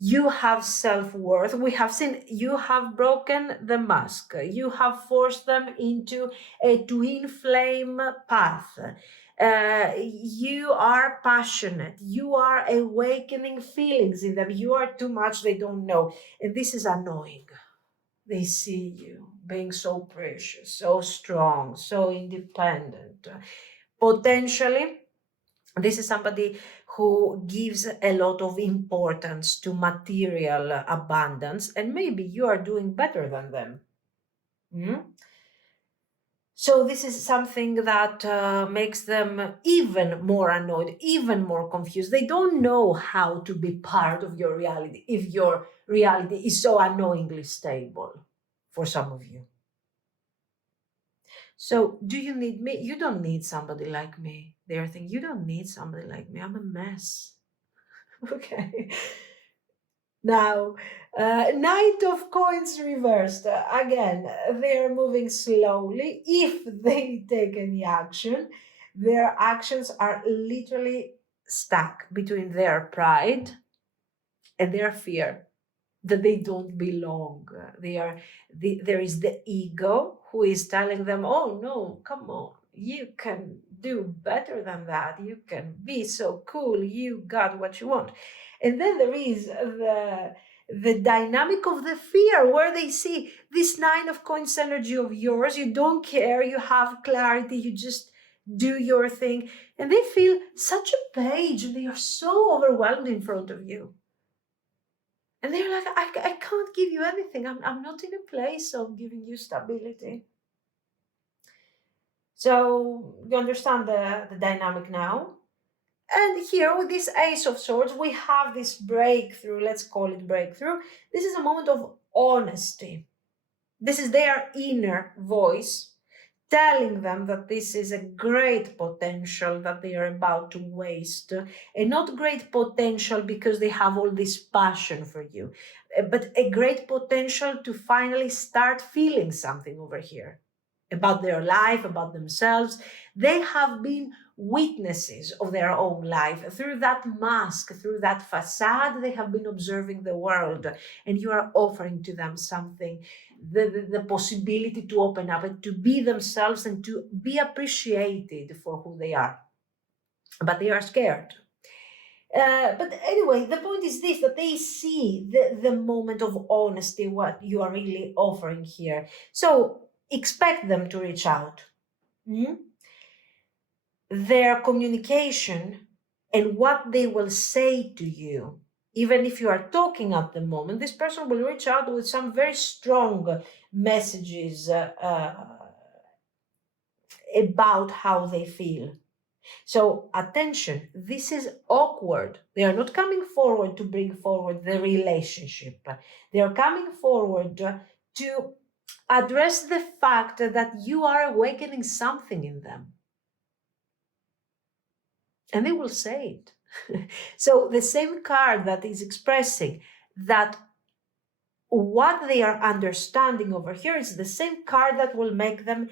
You have self-worth. We have seen you have broken the mask. You have forced them into a twin flame path. You are passionate. You are awakening feelings in them. You are too much, they don't know. And this is annoying. They see you being so precious, so strong, so independent. Potentially, this is somebody who gives a lot of importance to material abundance, and maybe you are doing better than them. Mm? So this is something that makes them even more annoyed, even more confused. They don't know how to be part of your reality if your reality is so annoyingly stable for some of you. So, do you need me? You don't need somebody like me. They're thinking, you don't need somebody like me. I'm a mess. Okay. Now, Knight of Coins reversed. Again, they're moving slowly. If they take any action, their actions are literally stuck between their pride and their fear that they don't belong. There is the ego who is telling them, "Oh no, come on, you can do better than that. You can be so cool. You got what you want." And then there is the dynamic of the fear, where they see this Nine of Coins energy of yours. You don't care. You have clarity. You just do your thing, and they feel such a page. They are so overwhelmed in front of you. And they're like, I can't give you anything. I'm not in a place of giving you stability. So you understand the dynamic now. And here with this Ace of Swords, we have this breakthrough. Let's call it breakthrough. This is a moment of honesty. This is their inner voice telling them that this is a great potential that they are about to waste, and not great potential because they have all this passion for you, but a great potential to finally start feeling something over here about their life, about themselves. They have been witnesses of their own life. Through that mask, through that facade, they have been observing the world, and you are offering to them something, the possibility to open up and to be themselves and to be appreciated for who they are. But they are scared. But anyway, the point is this, that they see the moment of honesty, what you are really offering here. So expect them to reach out. Mm? Their communication and what they will say to you, even if you are talking at the moment, this person will reach out with some very strong messages about how they feel. So, attention, this is awkward. They are not coming forward to bring forward the relationship, they are coming forward to address the fact that you are awakening something in them. And they will say it. So, the same card that is expressing that what they are understanding over here is the same card that will make them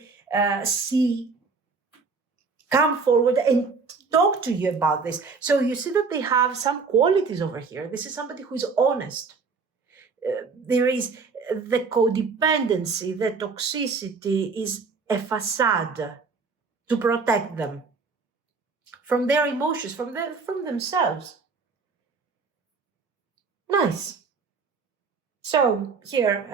come forward and talk to you about this. So you see that they have some qualities over here. This is somebody who is honest. There is the codependency, the toxicity is a facade to protect them from their emotions, from themselves. Nice. So here,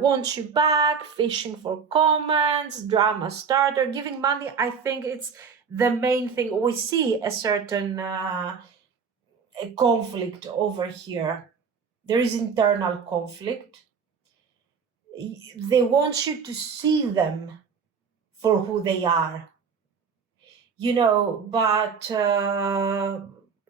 wants you back, fishing for comments, drama starter, giving money. I think it's the main thing. We see a certain a conflict over here. There is internal conflict. They want you to see them for who they are, but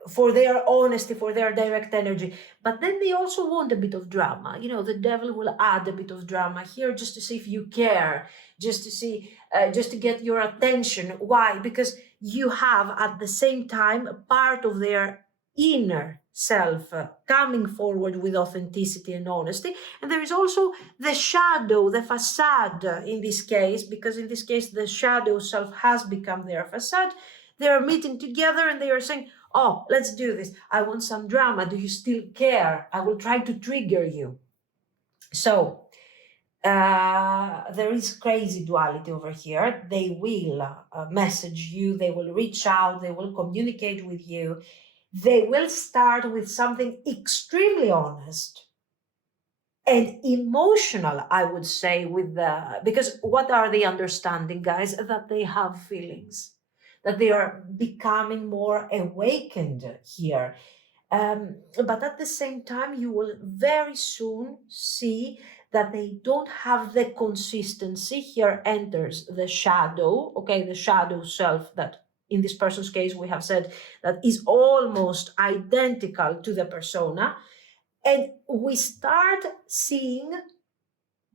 for their honesty, for their direct energy. But then they also want a bit of drama. The devil will add a bit of drama here just to see if you care, just to see, just to get your attention. Why? Because you have at the same time a part of their inner self coming forward with authenticity and honesty. And there is also the shadow, the facade in this case, because in this case, the shadow self has become their facade. They are meeting together and they are saying, oh, let's do this. I want some drama. Do you still care? I will try to trigger you. So there is crazy duality over here. They will message you, they will reach out, they will communicate with you. They will start with something extremely honest and emotional, I would say, because what are they understanding, guys? That they have feelings, that they are becoming more awakened here. But at the same time, you will very soon see that they don't have the consistency. Here enters the shadow, okay, the shadow self that in this person's case we have said that is almost identical to the persona. And we start seeing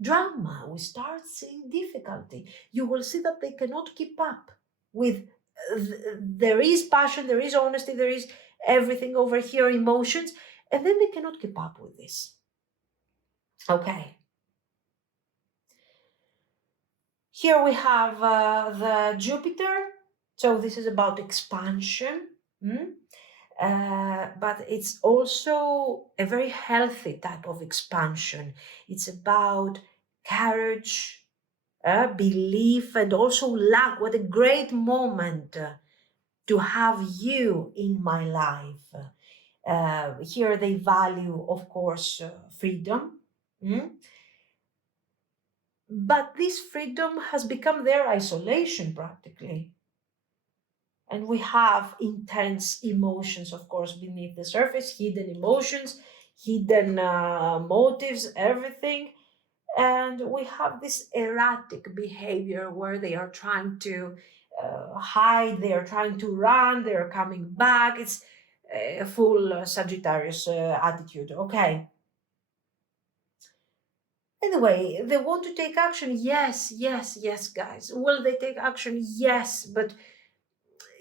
drama, we start seeing difficulty. You will see that they cannot keep up with, there is passion, there is honesty, there is everything over here, emotions, and then they cannot keep up with this. Okay. Here we have the Jupiter. So this is about expansion. But it's also a very healthy type of expansion. It's about courage, belief, and also luck. What a great moment to have you in my life. Here they value, of course, freedom. But this freedom has become their isolation practically. And we have intense emotions, of course, beneath the surface, hidden emotions, hidden motives, everything. And we have this erratic behavior where they are trying to hide, they are trying to run, they are coming back. It's a full Sagittarius attitude. Okay. Anyway, they want to take action. Yes, yes, yes, guys. Will they take action? Yes, but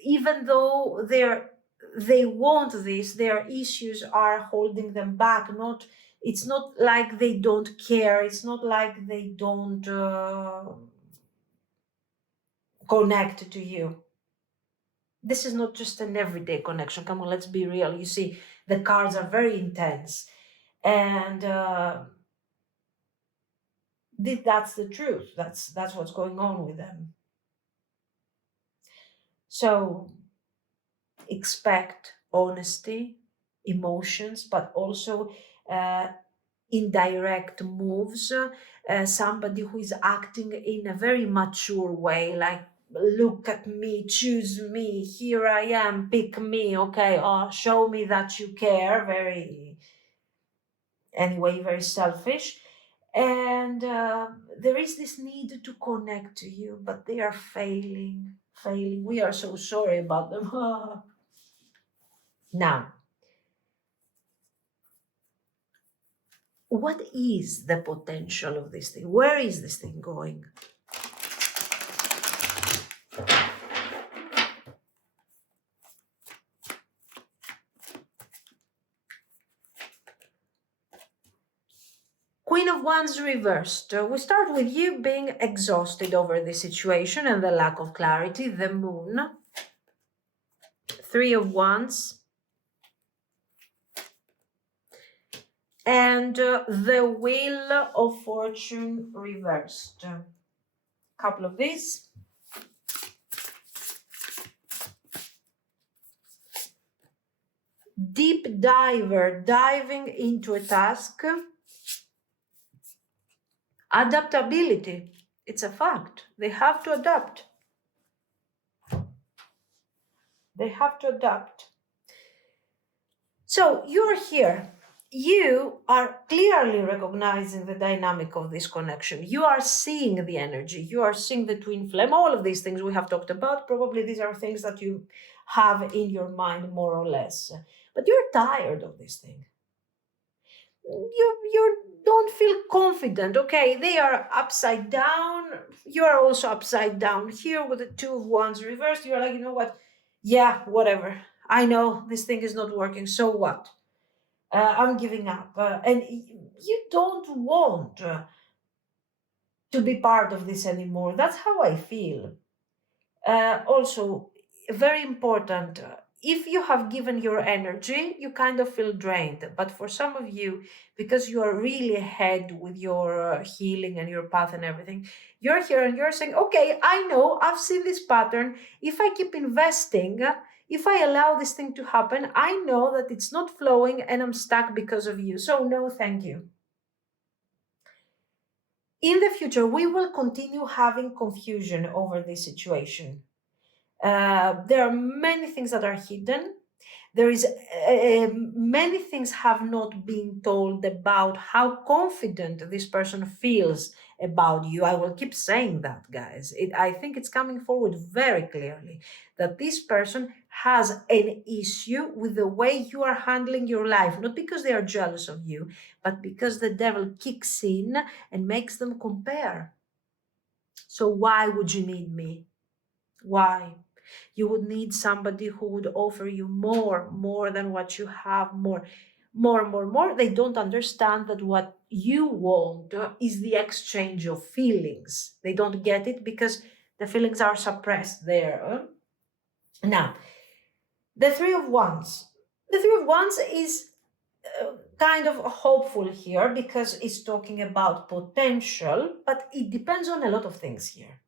even though they want this, their issues are holding them back. It's not like they don't care. It's not like they don't connect to you. This is not just an everyday connection. Come on, let's be real. You see, the cards are very intense, and that's the truth. That's what's going on with them. So expect honesty, emotions, but also indirect moves. Somebody who is acting in a very mature way, like, look at me, choose me, here I am, pick me, okay, show me that you care, very selfish. And there is this need to connect to you, but they are failing. We are so sorry about them. Now, what is the potential of this thing? Where is this thing going? Queen of Wands reversed. We start with you being exhausted over the situation and the lack of clarity. The Moon. Three of Wands. And the Wheel of Fortune reversed. A couple of these. Deep diver, diving into a task. Adaptability, it's a fact. They have to adapt. They have to adapt. So you're here. You are clearly recognizing the dynamic of this connection. You are seeing the energy. You are seeing the twin flame. All of these things we have talked about. Probably these are things that you have in your mind more or less. But you're tired of this thing. You don't feel confident. Okay, they are upside down. You are also upside down here with the two of wands reversed. You're like, you know what? Yeah, whatever. I know this thing is not working. So what? I'm giving up. And you don't want to be part of this anymore. That's how I feel. Also, very important, if you have given your energy, you kind of feel drained. But for some of you, because you are really ahead with your healing and your path and everything, you're here and you're saying, okay, I know, I've seen this pattern. If I keep investing, if I allow this thing to happen, I know that it's not flowing and I'm stuck because of you. So, no, thank you. In the future, we will continue having confusion over this situation. There are many things that are hidden. There is many things have not been told about how confident this person feels about you. I will keep saying that, guys. I think it's coming forward very clearly that this person has an issue with the way you are handling your life, not because they are jealous of you, but because the devil kicks in and makes them compare. So why would you need me? Why? You would need somebody who would offer you more than what you have, more. They don't understand that what you want is the exchange of feelings. They don't get it because the feelings are suppressed there. Now, the Three of Wands. The Three of Wands is kind of hopeful here because it's talking about potential, but it depends on a lot of things here.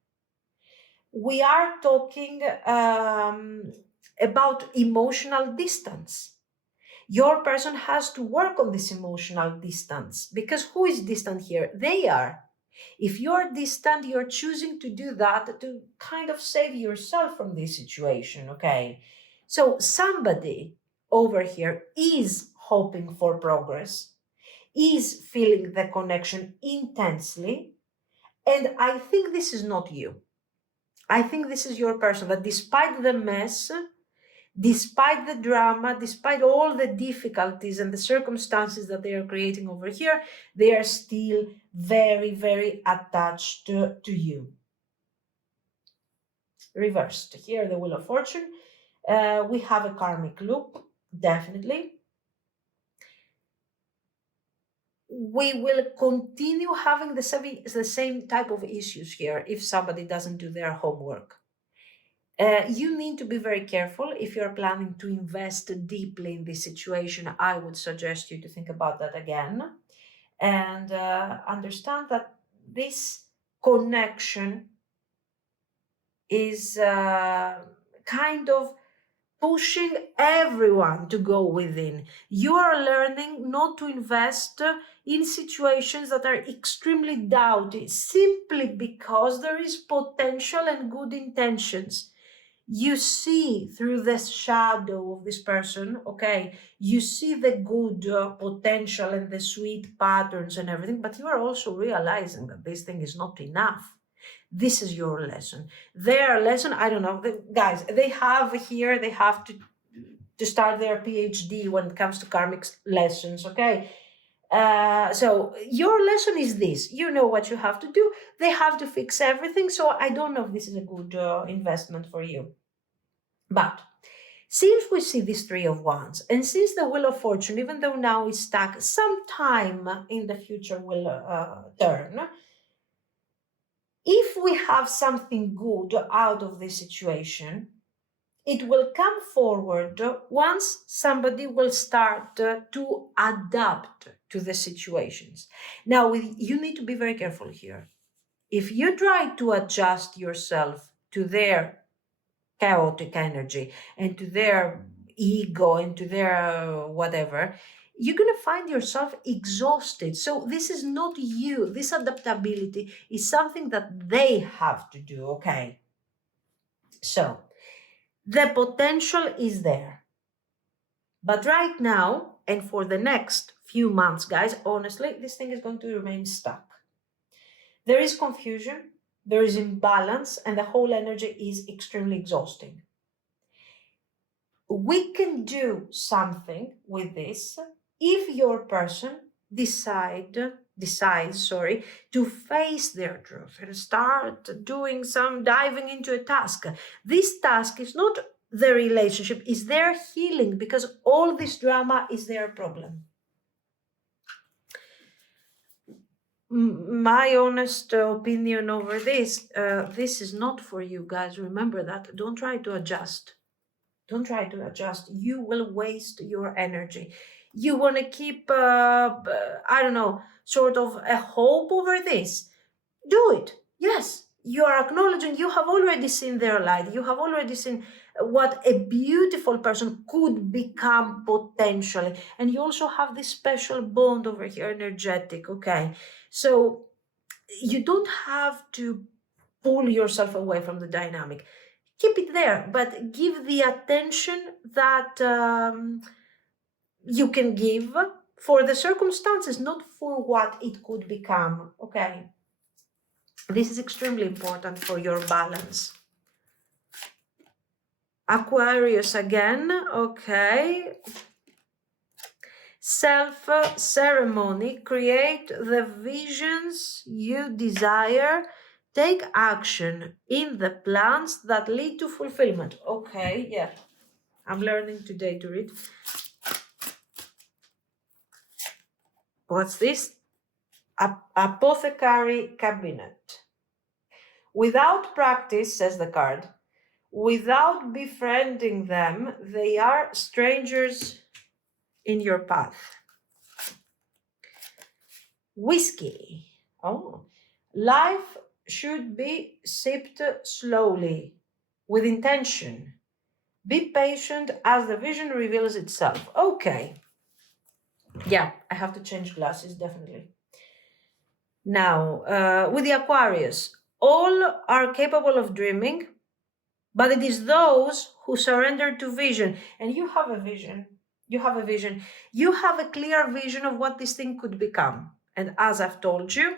We are talking about emotional distance. Your person has to work on this emotional distance because who is distant here? They are. If you're distant, you're choosing to do that to kind of save yourself from this situation, okay? So somebody over here is hoping for progress, is feeling the connection intensely, and I think this is not you. I think this is your person that despite the mess, despite the drama, despite all the difficulties and the circumstances that they are creating over here, they are still very, very attached to you. Reversed. Here, the Wheel of Fortune. We have a karmic loop, definitely. We will continue having the same type of issues here if somebody doesn't do their homework. You need to be very careful if you're planning to invest deeply in this situation. I would suggest you to think about that again and understand that this connection is kind of pushing everyone to go within. You are learning not to invest in situations that are extremely doubted simply because there is potential and good intentions. You see through the shadow of this person, okay? You see the good potential and the sweet patterns and everything, but you are also realizing that this thing is not enough. This is your lesson. Their lesson, I don't know, guys, they have to start their PhD when it comes to karmic lessons, okay? So your lesson is this. You know what you have to do. They have to fix everything. So I don't know if this is a good investment for you. But since we see this Three of Wands, and since the Wheel of Fortune, even though now it's stuck, sometime in the future will turn. If we have something good out of this situation, it will come forward once somebody will start to adapt to the situations. Now, you need to be very careful here. If you try to adjust yourself to their chaotic energy and to their ego and to their whatever, you're going to find yourself exhausted. So this is not you. This adaptability is something that they have to do, okay? So the potential is there. But right now, and for the next few months, guys, honestly, this thing is going to remain stuck. There is confusion, there is imbalance, and the whole energy is extremely exhausting. We can do something with this if your person decides to face their truth and start doing some diving into a task. This task is not the relationship, is their healing, because all this drama is their problem. My honest opinion over this is not for you guys. Remember that. Don't try to adjust. Don't try to adjust. You will waste your energy. You want to keep, I don't know, sort of a hope over this. Do it. Yes, you are acknowledging you have already seen their light. You have already seen what a beautiful person could become potentially. And you also have this special bond over here, energetic, okay? So you don't have to pull yourself away from the dynamic. Keep it there, but give the attention that you can give for the circumstances, not for what it could become, okay? This is extremely important for your balance. Aquarius again, okay. Self-ceremony, create the visions you desire, take action in the plans that lead to fulfillment. Okay, yeah, I'm learning today to read. What's this? Apothecary cabinet. Without practice, says the card, without befriending them, they are strangers in your path. Whiskey. Oh, life should be sipped slowly, with intention. Be patient as the vision reveals itself. Okay. Yeah, I have to change glasses, definitely. Now, with the Aquarius, all are capable of dreaming, but it is those who surrender to vision. And you have a vision. You have a vision. You have a clear vision of what this thing could become. And as I've told you,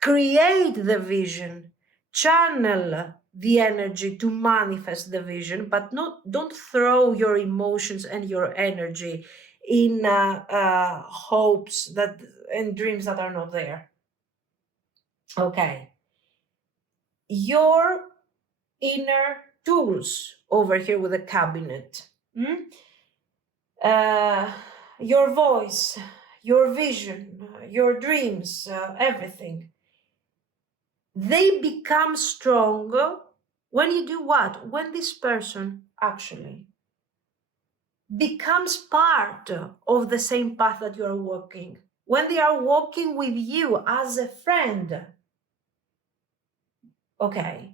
create the vision, channel the energy to manifest the vision, but don't throw your emotions and your energy in hopes that and dreams that are not there. Okay. Your inner tools over here with the cabinet. Your voice, your vision, your dreams, everything. They become stronger when you do what? When this person actually becomes part of the same path that you are walking. When they are walking with you as a friend. Okay.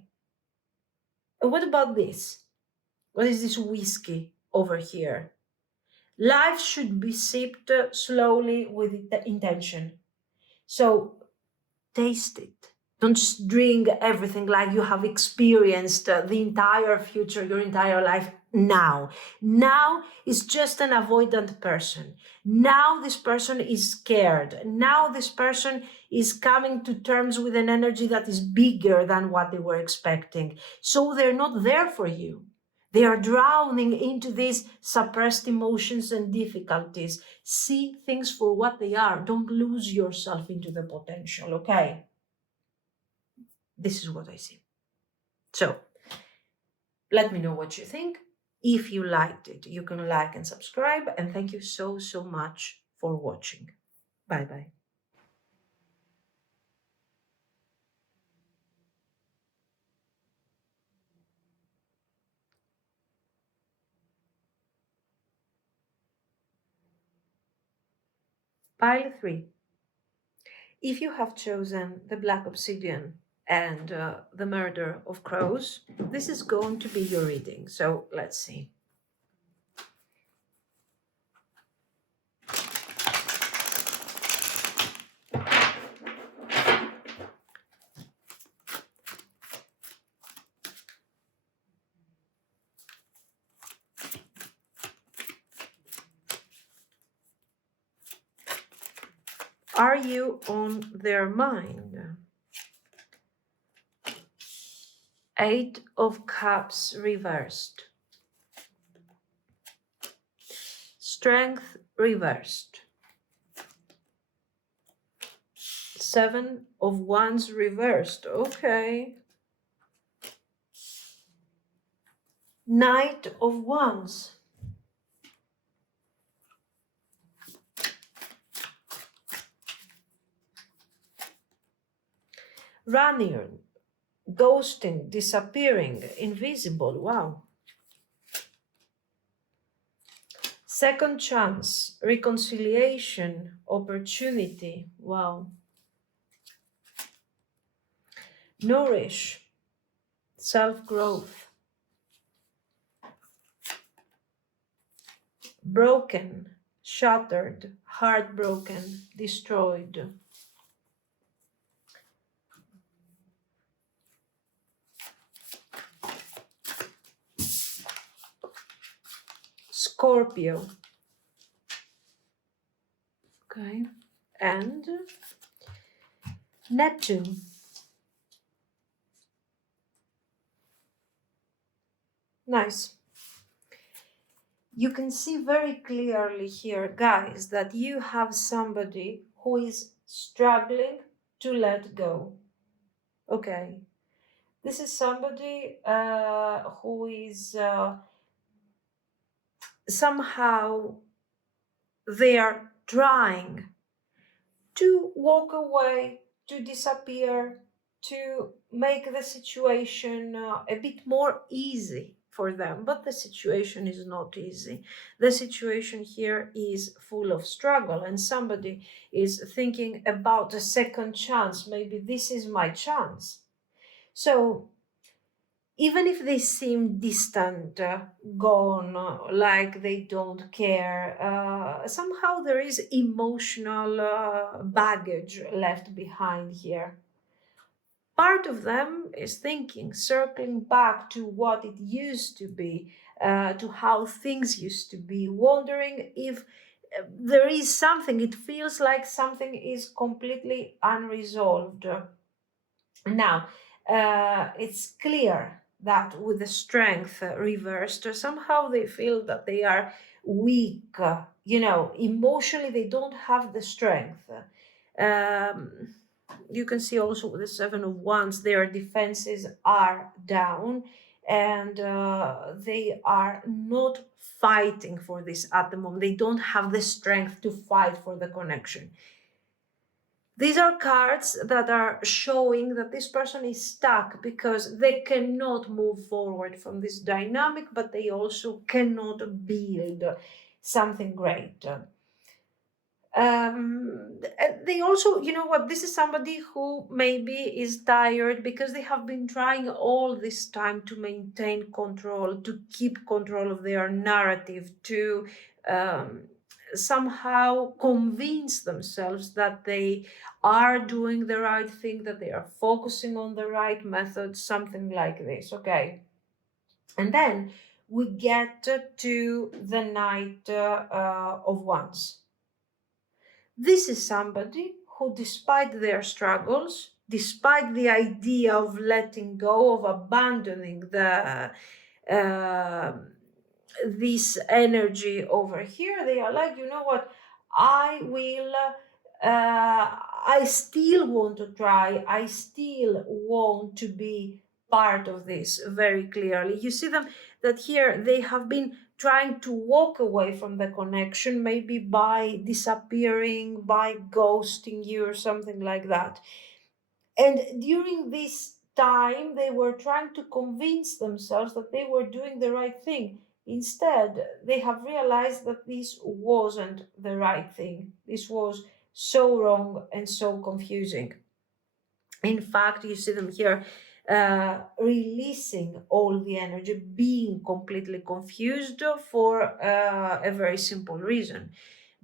What about this? What is this whiskey over here? Life should be sipped slowly with the intention. So taste it. Don't just drink everything like you have experienced the entire future, your entire life now. Now is just an avoidant person. Now this person is scared. Now this person is coming to terms with an energy that is bigger than what they were expecting. So they're not there for you. They are drowning into these suppressed emotions and difficulties. See things for what they are. Don't lose yourself into the potential, okay? This is what I see. So, let me know what you think. If you liked it, you can like and subscribe. And thank you so, so much for watching. Bye-bye. Pile 3. If you have chosen the Black Obsidian and the Murder of Crows, this is going to be your reading. So let's see. Are you on their mind? 8 of Cups reversed. Strength reversed. 7 of Wands reversed. Okay. Knight of Wands. Running, ghosting, disappearing, invisible. Wow. Second chance, reconciliation, opportunity. Wow. Nourish, self-growth. Broken, shattered, heartbroken, destroyed. Scorpio. Okay. And Neptune. Nice. You can see very clearly here, guys, that you have somebody who is struggling to let go. Okay. This is somebody who is somehow they are trying to walk away, to disappear, to make the situation a bit more easy for them. But the situation is not easy. The situation here is full of struggle, and somebody is thinking about a second chance. Maybe this is my chance. So even if they seem distant, gone, like they don't care, somehow there is emotional baggage left behind here. Part of them is thinking, circling back to what it used to be, to how things used to be, wondering if there is something, it feels like something is completely unresolved. Now, it's clear that with the strength reversed, somehow they feel that they are weak. Emotionally, they don't have the strength. You can see also with the Seven of Wands, their defenses are down, and they are not fighting for this at the moment. They don't have the strength to fight for the connection. These are cards that are showing that this person is stuck because they cannot move forward from this dynamic, but they also cannot build something great. They also, you know what, this is somebody who maybe is tired because they have been trying all this time to maintain control, to keep control of their narrative, to somehow convince themselves that they are doing the right thing, that they are focusing on the right method, something like this. Okay. And then we get to the Knight of Wands. This is somebody who, despite their struggles, despite the idea of letting go, of abandoning the this energy over here, they are like, you know what, I still want to try, I still want to be part of this very clearly. You see them that here they have been trying to walk away from the connection, maybe by disappearing, by ghosting you or something like that. And during this time, they were trying to convince themselves that they were doing the right thing. Instead, they have realized that this wasn't the right thing. This was so wrong and so confusing. In fact, you see them here releasing all the energy, being completely confused for a very simple reason,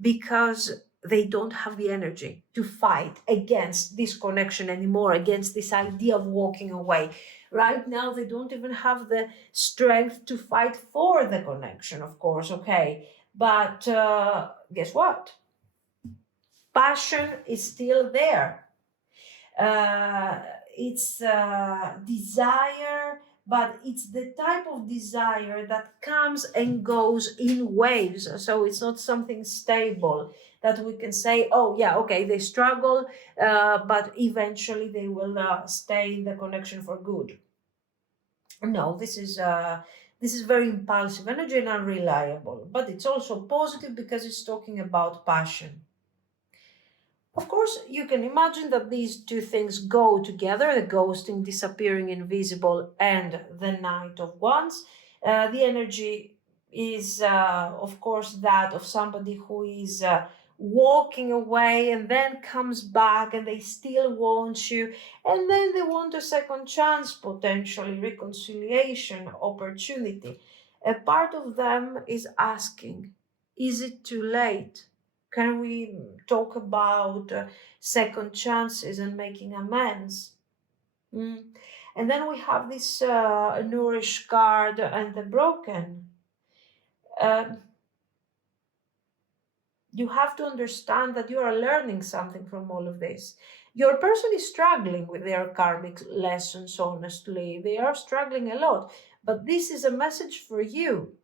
because they don't have the energy to fight against this connection anymore, against this idea of walking away. Right now, they don't even have the strength to fight for the connection, of course, okay? But guess what? Passion is still there. It's desire, but it's the type of desire that comes and goes in waves. So it's not something stable that we can say, oh yeah, okay, they struggle, but eventually they will stay in the connection for good. No, this is very impulsive energy and unreliable, but it's also positive because it's talking about passion. Of course, you can imagine that these two things go together, the ghosting, disappearing invisible, and the Knight of Wands. The energy is, of course, that of somebody who is walking away and then comes back and they still want you, and then they want a second chance, potentially reconciliation, opportunity. A part of them is asking, is it too late? Can we talk about second chances and making amends? Mm. And then we have this nourished card and the broken. Uh, you have to understand that you are learning something from all of this. Your person is struggling with their karmic lessons, honestly. They are struggling a lot. But this is a message for you.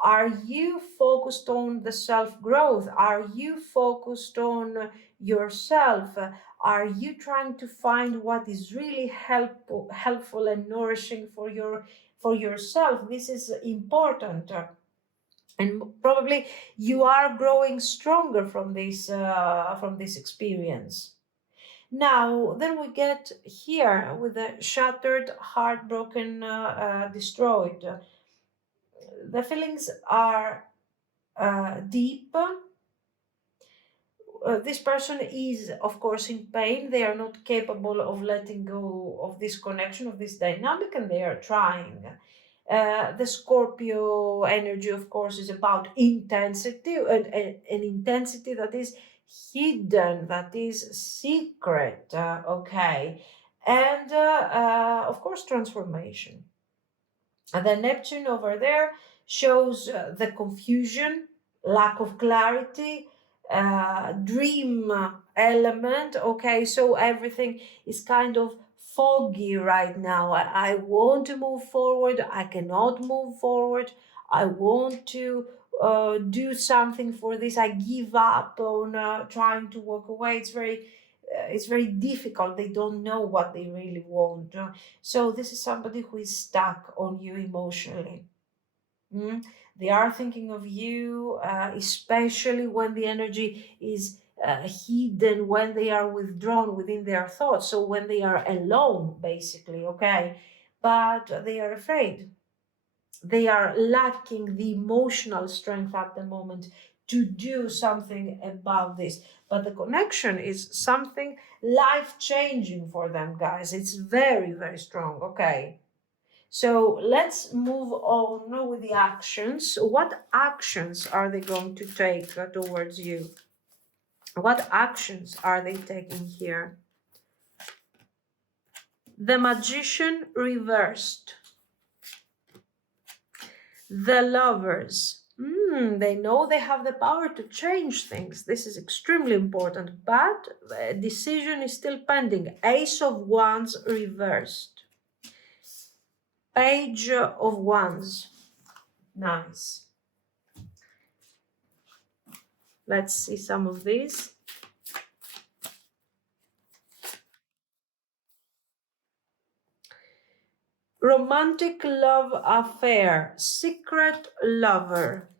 Are you focused on the self growth? Are you focused on yourself? Are you trying to find what is really helpful and nourishing for yourself? This is important, and probably you are growing stronger from this experience. Now, then we get here with the shattered, heartbroken, destroyed. The feelings are deep. This person is, of course, in pain. They are not capable of letting go of this connection, of this dynamic, and they are trying. The Scorpio energy, of course, is about intensity, an intensity that is hidden, that is secret, okay, and of course, transformation. And the Neptune over there shows the confusion, lack of clarity, dream element. Okay, so everything is kind of foggy right now. I want to move forward, I cannot move forward. I want to do something for this. I give up on trying to walk away. It's very difficult. They don't know what they really want. So this is somebody who is stuck on you emotionally. Mm? They are thinking of you, especially when the energy is hidden, when they are withdrawn within their thoughts. So when they are alone, basically, okay? But they are afraid. They are lacking the emotional strength at the moment to do something about this. But the connection is something life changing for them, guys. It's very, very strong, okay? So let's move on with the actions. What actions are they going to take towards you? What actions are they taking here? The Magician reversed. The Lovers. They know they have the power to change things. This is extremely important, but the decision is still pending. Ace of Wands reversed. Page of Wands. Nice. Let's see some of these. Romantic love affair, secret lover,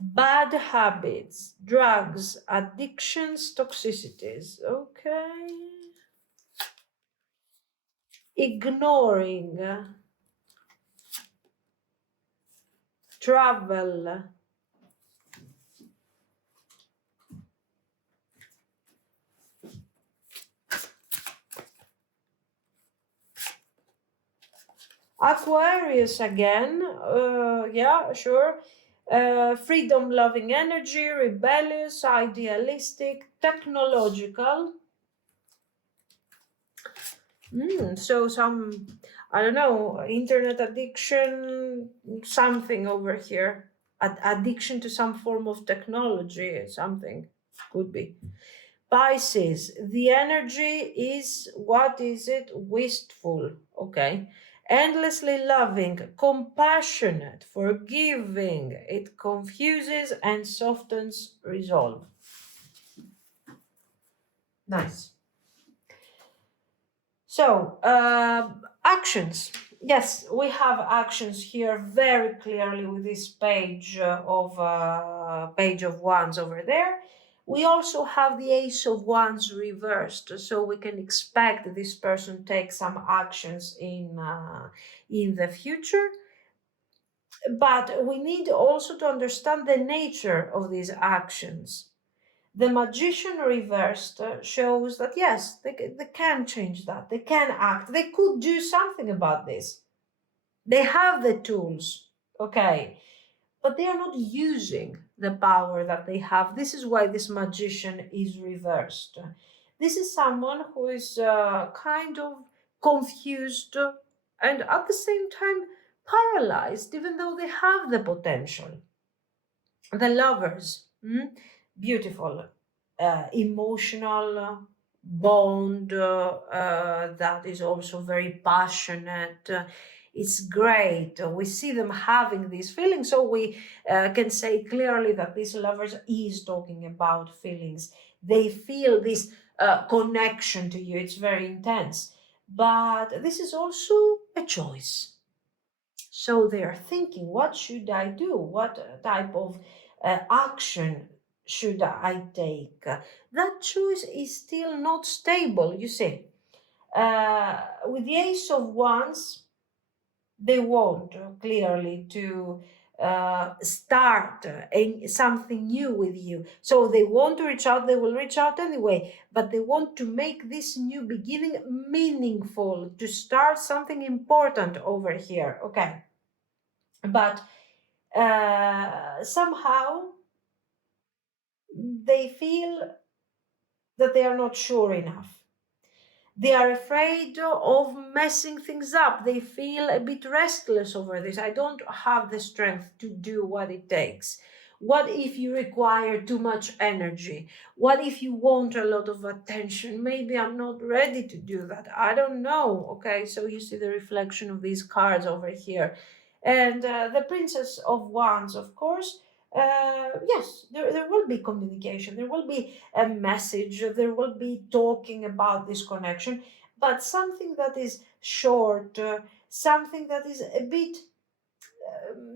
bad habits, drugs, addictions, toxicities. Okay. Ignoring, travel, Aquarius again. Yeah, sure. Freedom loving energy, rebellious, idealistic, technological. So some, I don't know, internet addiction, something over here. Addiction to some form of technology, something. Could be. Pisces, the energy is, what is it? Wistful, okay. Endlessly loving, compassionate, forgiving. It confuses and softens resolve. Nice. So, actions. Yes, we have actions here very clearly with this page of wands over there. We also have the Ace of Wands reversed, so we can expect this person take some actions in the future. But we need also to understand the nature of these actions. The magician reversed shows that yes, they can change that, they can act, they could do something about this. They have the tools, okay, but they are not using the power that they have. This is why this magician is reversed. This is someone who is kind of confused and at the same time paralyzed, even though they have the potential. The lovers, beautiful, emotional bond that is also very passionate. It's great. We see them having these feelings, so we can say clearly that these lovers is talking about feelings. They feel this connection to you. It's very intense, but this is also a choice. So they are thinking, what should I do? What type of action should I take? That choice is still not stable, you see. With the Ace of Wands, they want clearly to start something new with you. So they want to reach out, they will reach out anyway, but they want to make this new beginning meaningful, to start something important over here. Okay. But somehow they feel that they are not sure enough. They are afraid of messing things up. They feel a bit restless over this. I don't have the strength to do what it takes. What if you require too much energy? What if you want a lot of attention? Maybe I'm not ready to do that. I don't know. Okay, so you see the reflection of these cards over here. And the Princess of Wands, of course. Yes, there will be communication, there will be a message, there will be talking about this connection, but something that is short, something that is a bit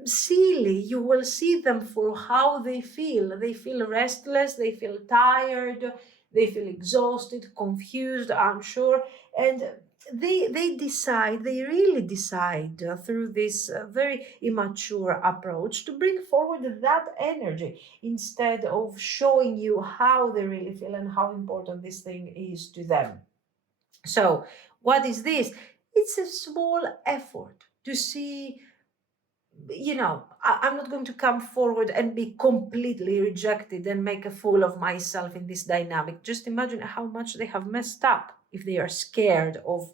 silly. You will see them for how they feel. They feel restless, they feel tired, they feel exhausted, confused, unsure, and they really decide through this very immature approach to bring forward that energy instead of showing you how they really feel and how important this thing is to them. So what is this? It's a small effort to see, I'm not going to come forward and be completely rejected and make a fool of myself in this dynamic. Just imagine how much they have messed up if they are scared of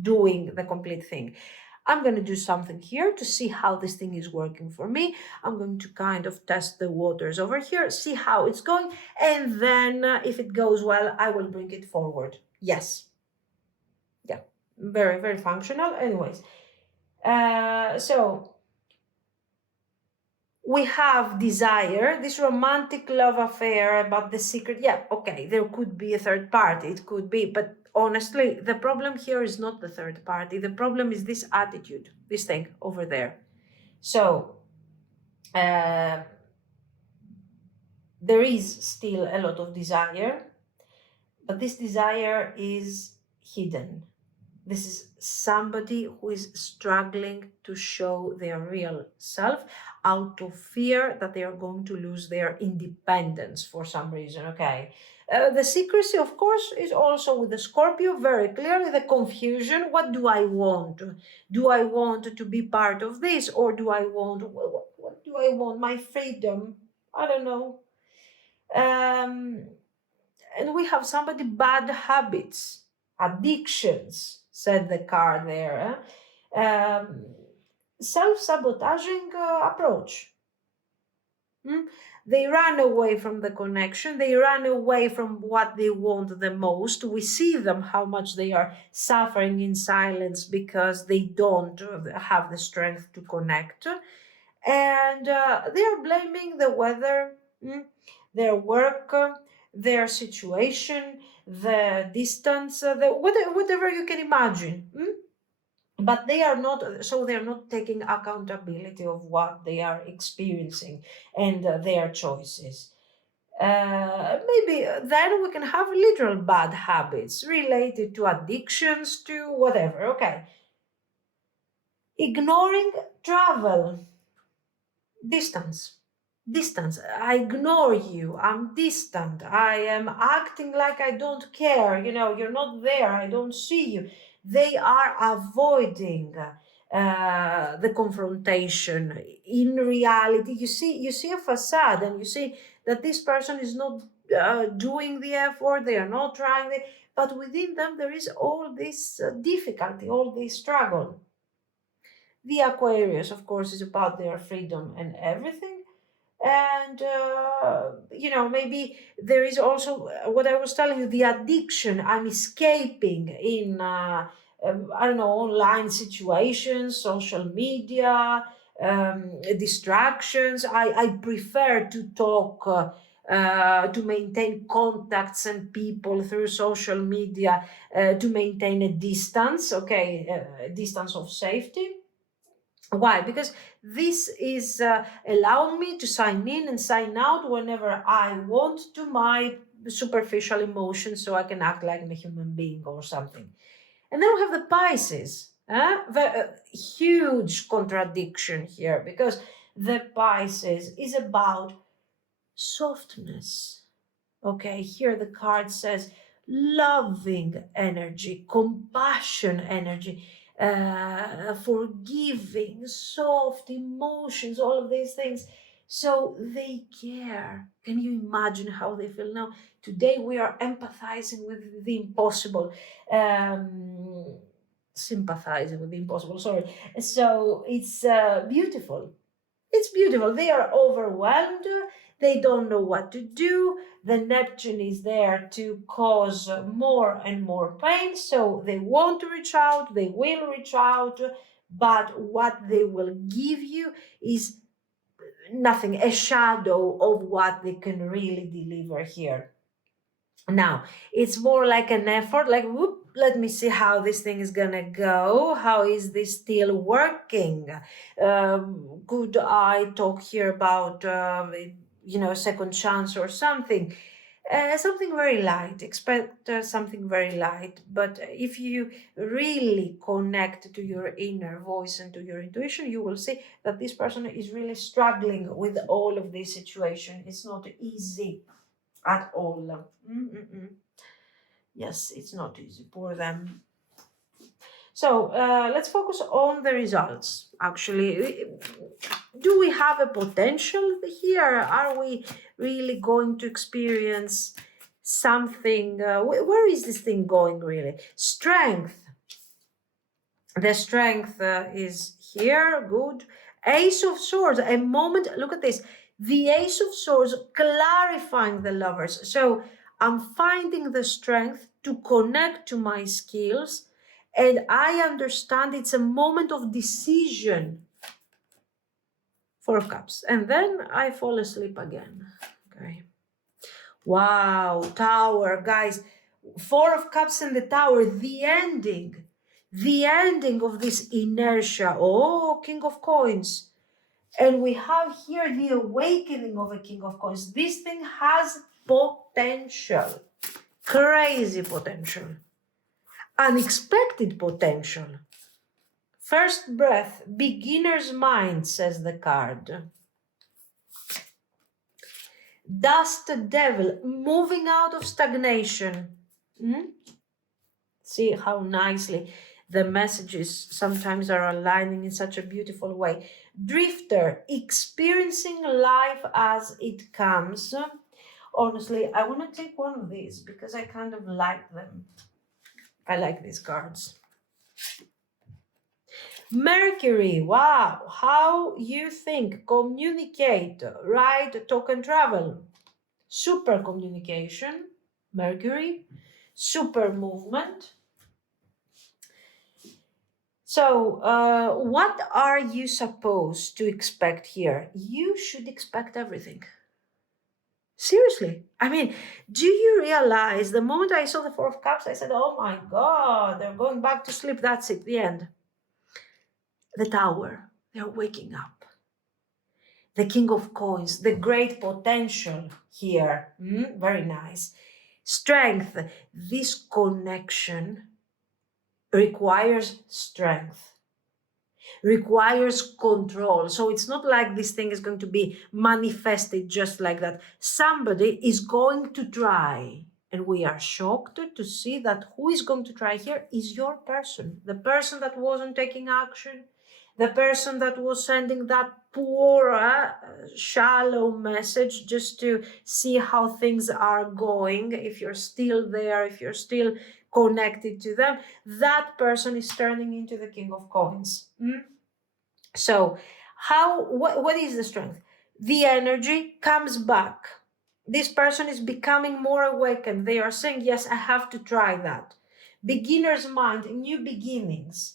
doing the complete thing. I'm going to do something here to see how this thing is working for me. I'm going to kind of test the waters over here, see how it's going, and then if it goes well, I will bring it forward. Yes. Yeah. Very, very functional. Anyways. So we have desire, this romantic love affair, but the secret, yeah, okay, there could be a third party, it could be, but honestly, the problem here is not the third party. The problem is this attitude, this thing over there. So, there is still a lot of desire, but this desire is hidden. This is somebody who is struggling to show their real self out of fear that they are going to lose their independence for some reason. Okay. The secrecy, of course, is also with the Scorpio very clearly the confusion. What do I want? Do I want to be part of this, or do I want, what do I want? My freedom? I don't know. Um, and we have somebody bad habits, addictions, said the card there. Self-sabotaging approach. Mm? They run away from the connection. They run away from what they want the most. We see them how much they are suffering in silence because they don't have the strength to connect. And they are blaming the weather, their work, their situation, the distance, whatever you can imagine. But they are not, so they're not taking accountability of what they are experiencing and their choices. Maybe then we can have literal bad habits related to addictions, to whatever. Okay. Ignoring travel, distance. Distance. I ignore you. I'm distant. I am acting like I don't care. You're not there. I don't see you. They are avoiding the confrontation. In reality, you see a facade, and you see that this person is not doing the effort. They are not trying. But within them, there is all this difficulty, all this struggle. The Aquarius, of course, is about their freedom and everything. And, maybe there is also what I was telling you, the addiction. I'm escaping in, I don't know, online situations, social media, distractions. I prefer to talk. To maintain contacts and people through social media, to maintain a distance, okay, a distance of safety. Why? Because this is allowing me to sign in and sign out whenever I want to my superficial emotions so I can act like a human being or something. And then we have the Pisces. Huge contradiction here, because the Pisces is about softness. Okay, here the card says loving energy, compassion energy, forgiving, soft emotions, all of these things. So they care. Can you imagine how they feel now? Today we are empathizing with the impossible, sympathizing with the impossible, sorry. So it's beautiful. It's beautiful. They are overwhelmed. They don't know what to do. The Neptune is there to cause more and more pain. So they want to reach out. They will reach out. But what they will give you is nothing, a shadow of what they can really deliver here. Now, it's more like an effort, like, whoop, let me see how this thing is gonna go. How is this still working? Could I talk here about, second chance or something? Something very light. Expect something very light. But if you really connect to your inner voice and to your intuition, you will see that this person is really struggling with all of this situation. It's not easy at all. Mm-mm-mm. Yes, it's not easy for them. So let's focus on the results. Actually, do we have a potential here? Are we really going to experience something? Where is this thing going really? Strength. The strength is here. Good. Ace of Swords. A moment. Look at this. The Ace of Swords clarifying the lovers. So I'm finding the strength to connect to my skills, and I understand it's a moment of decision. Four of Cups. And then I fall asleep again. Okay. Wow. Tower, guys. Four of Cups and the Tower. The ending. The ending of this inertia. Oh, King of Coins. And we have here the awakening of a King of Coins. This thing has potential. Crazy potential. Unexpected potential. First breath, beginner's mind, says the card. Dust devil, moving out of stagnation. See how nicely the messages sometimes are aligning in such a beautiful way. Drifter, experiencing life as it comes. Honestly, I want to take one of these because I kind of like them. I like these cards. Mercury, wow, how you think, communicate, write, talk and travel. Super communication, Mercury, super movement. So, what are you supposed to expect here? You should expect everything. Seriously. I mean, do you realize the moment I saw the Four of Cups, I said, oh my God, they're going back to sleep. That's it, the end. The Tower, they're waking up. The King of Coins, the great potential here. Very nice. Strength. This connection requires strength, requires control. So it's not like this thing is going to be manifested just like that. Somebody is going to try. And we are shocked to see that who is going to try here is your person. The person that wasn't taking action, the person that was sending that poor, shallow message just to see how things are going, if you're still there, if you're still connected to them, that person is turning into the King of Coins. So what is the strength? The energy comes back. This person is becoming more awakened. They are saying, yes, I have to try that. Beginner's mind, new beginnings.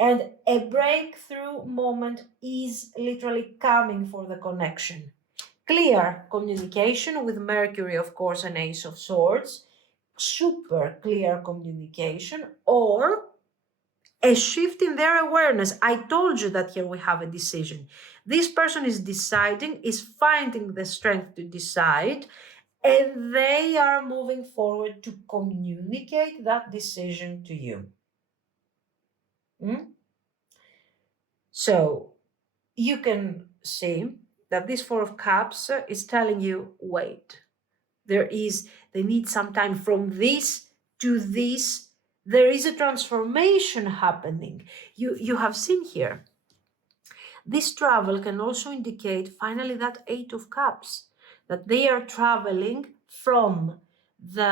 And a breakthrough moment is literally coming for the connection. Clear communication with Mercury, of course, and Ace of Swords. Super clear communication, or a shift in their awareness. I told you that here we have a decision. This person is deciding, is finding the strength to decide, and they are moving forward to communicate that decision to you. So you can see that this Four of Cups is telling you, wait, they need some time from this to this. There is a transformation happening. You have seen here. This travel can also indicate finally that Eight of Cups, that they are traveling from this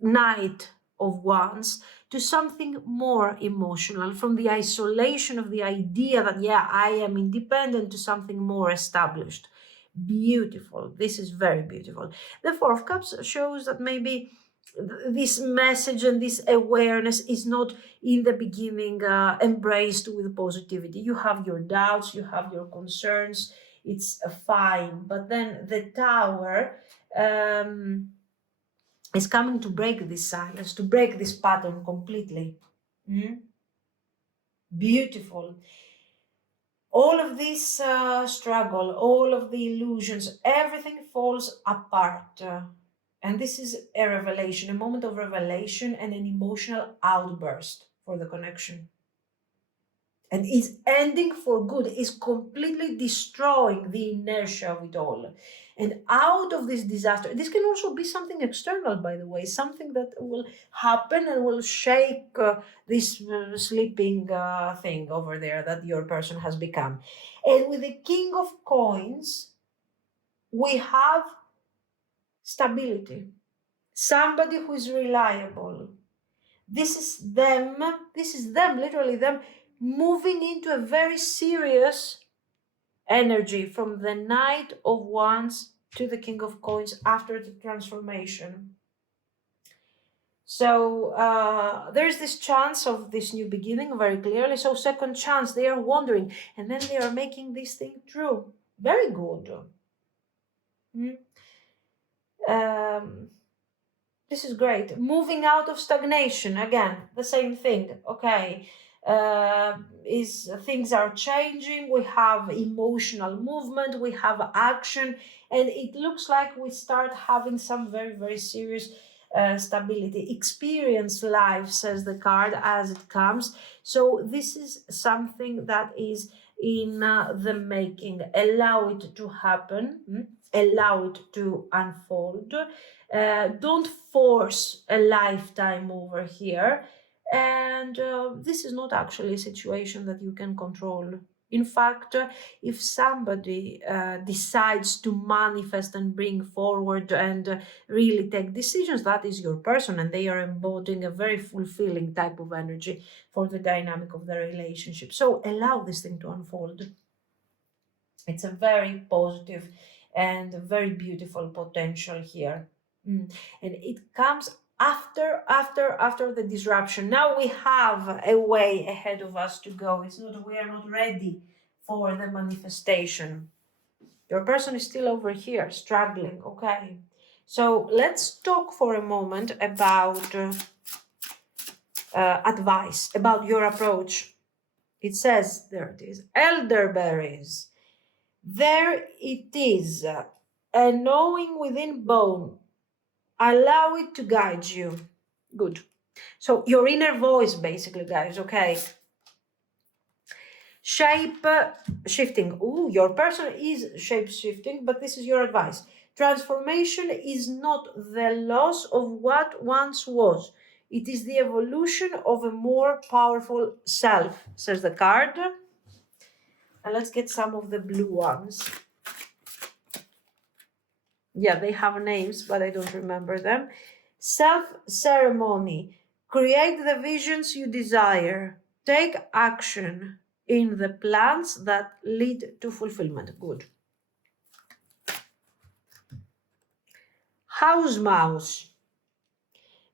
Knight of Wands to something more emotional, from the isolation of the idea that, yeah, I am independent, to something more established. Beautiful. This is very beautiful. The Four of Cups shows that maybe this message and this awareness is not in the beginning embraced with positivity. You have your doubts, you have your concerns, it's fine. But then the Tower is coming to break this silence, to break this pattern completely. Beautiful. All of this struggle, all of the illusions, everything falls apart. And this is a revelation, a moment of revelation and an emotional outburst for the connection. And is ending for good, is completely destroying the inertia of it all. And out of this disaster, this can also be something external, by the way, something that will happen and will shake this sleeping thing over there that your person has become. And with the King of Coins, we have stability. Somebody who is reliable. This is them, literally them, moving into a very serious energy from the Knight of Wands to the King of Coins after the transformation. So there's this chance of this new beginning very clearly. So second chance, they are wandering, and then they are making this thing true. Very good. This is great. Moving out of stagnation, again, the same thing. Okay, things are changing. We have emotional movement. We have action, and it looks like we start having some very, very serious stability. Experience life, says the card, as it comes. So this is something that is in the making. Allow it to happen. Allow it to unfold. Don't force a lifetime over here. And this is not actually a situation that you can control. In fact, if somebody decides to manifest and bring forward and really take decisions, that is your person, and they are embodying a very fulfilling type of energy for the dynamic of the relationship. So allow this thing to unfold. It's a very positive and very beautiful potential here. And it comes after the disruption. Now we have a way ahead of us to go. It's not, we are not ready for the manifestation. Your person is still over here struggling. Okay, so let's talk for a moment about advice, about your approach. It says, there it is, elderberries. There it is, a knowing within bone. Allow it to guide you. Good. So your inner voice, basically, guys, okay? Shape shifting. Ooh, your person is shape shifting, but this is your advice. Transformation is not the loss of what once was. It is the evolution of a more powerful self, says the card. And let's get some of the blue ones. Yeah, they have names, but I don't remember them. Self-ceremony. Create the visions you desire. Take action in the plans that lead to fulfillment. Good. House mouse.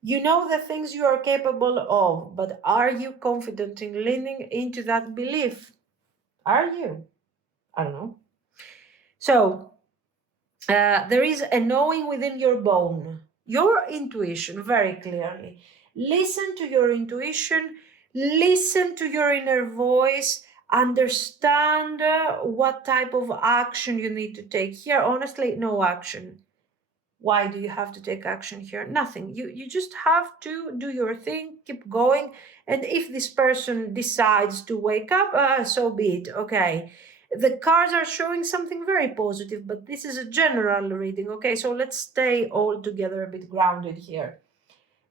You know the things you are capable of, but are you confident in leaning into that belief? Are you? I don't know. So, there is a knowing within your bone, your intuition, very clearly. Listen to your intuition, listen to your inner voice, understand what type of action you need to take. Here, honestly, no action. Why do you have to take action here? Nothing. You just have to do your thing, keep going. And if this person decides to wake up, so be it. Okay. The cards are showing something very positive, but this is a general reading. Okay, so let's stay all together a bit grounded here.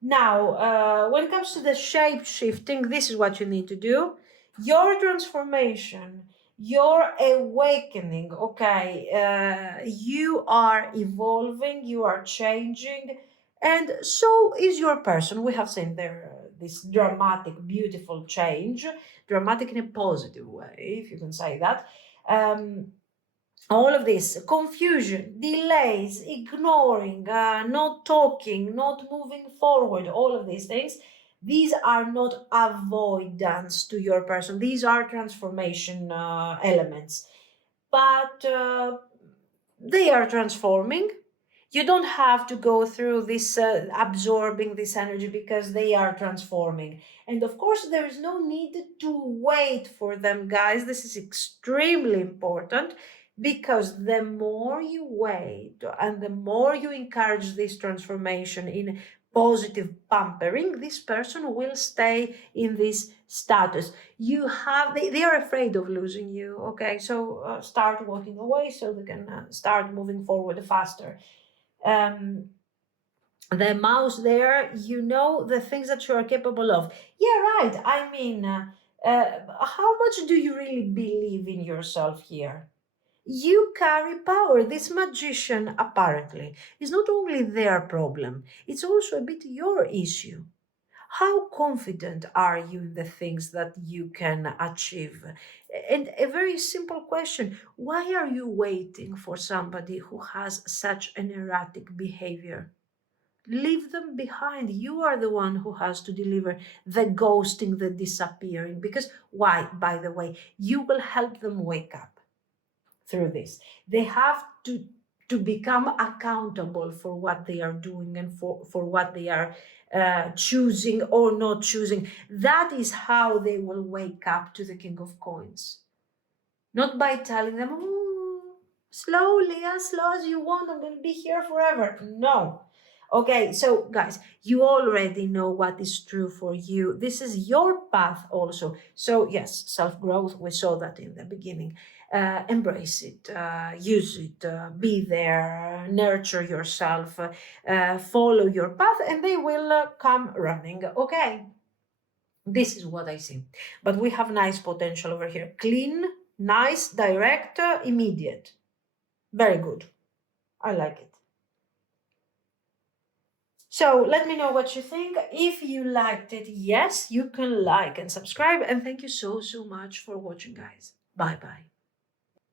Now, when it comes to the shape shifting, this is what you need to do. Your transformation, your awakening, okay, you are evolving, you are changing, and so is your person. We have seen there this dramatic, beautiful change, dramatic in a positive way, if you can say that. All of this confusion, delays, ignoring, not talking, not moving forward, all of these things, these are not avoidance to your person, these are transformation elements, but they are transforming. You don't have to go through this absorbing this energy, because they are transforming. And of course, there is no need to wait for them, guys. This is extremely important, because the more you wait and the more you encourage this transformation in positive pampering, this person will stay in this status. You have, they are afraid of losing you. Okay, so start walking away so they can start moving forward faster. um, the mouse there, you know the things that you are capable of. Yeah, right. I mean, how much do you really believe in yourself here? You carry power. This magician, apparently, is not only their problem, it's also a bit your issue. How confident are you in the things that you can achieve? And a very simple question, why are you waiting for somebody who has such an erratic behavior? Leave them behind. You are the one who has to deliver the ghosting, the disappearing. Because why, by the way, you will help them wake up through this. They have to become accountable for what they are doing and for what they are choosing or not choosing. That is how they will wake up to the King of Coins. Not by telling them, oh, slowly, as slow as you want, I'm going to be here forever. No. Okay, so guys, you already know what is true for you. This is your path also. So, yes, self growth, we saw that in the beginning. Embrace it, use it, be there, nurture yourself, follow your path, and they will come running. Okay, this is what I see. But we have nice potential over here. Clean, Nice, direct, immediate. Very good. I like it. So let me know what you think. If you liked it, yes, you can like and subscribe. And thank you so, so much for watching, guys. Bye-bye.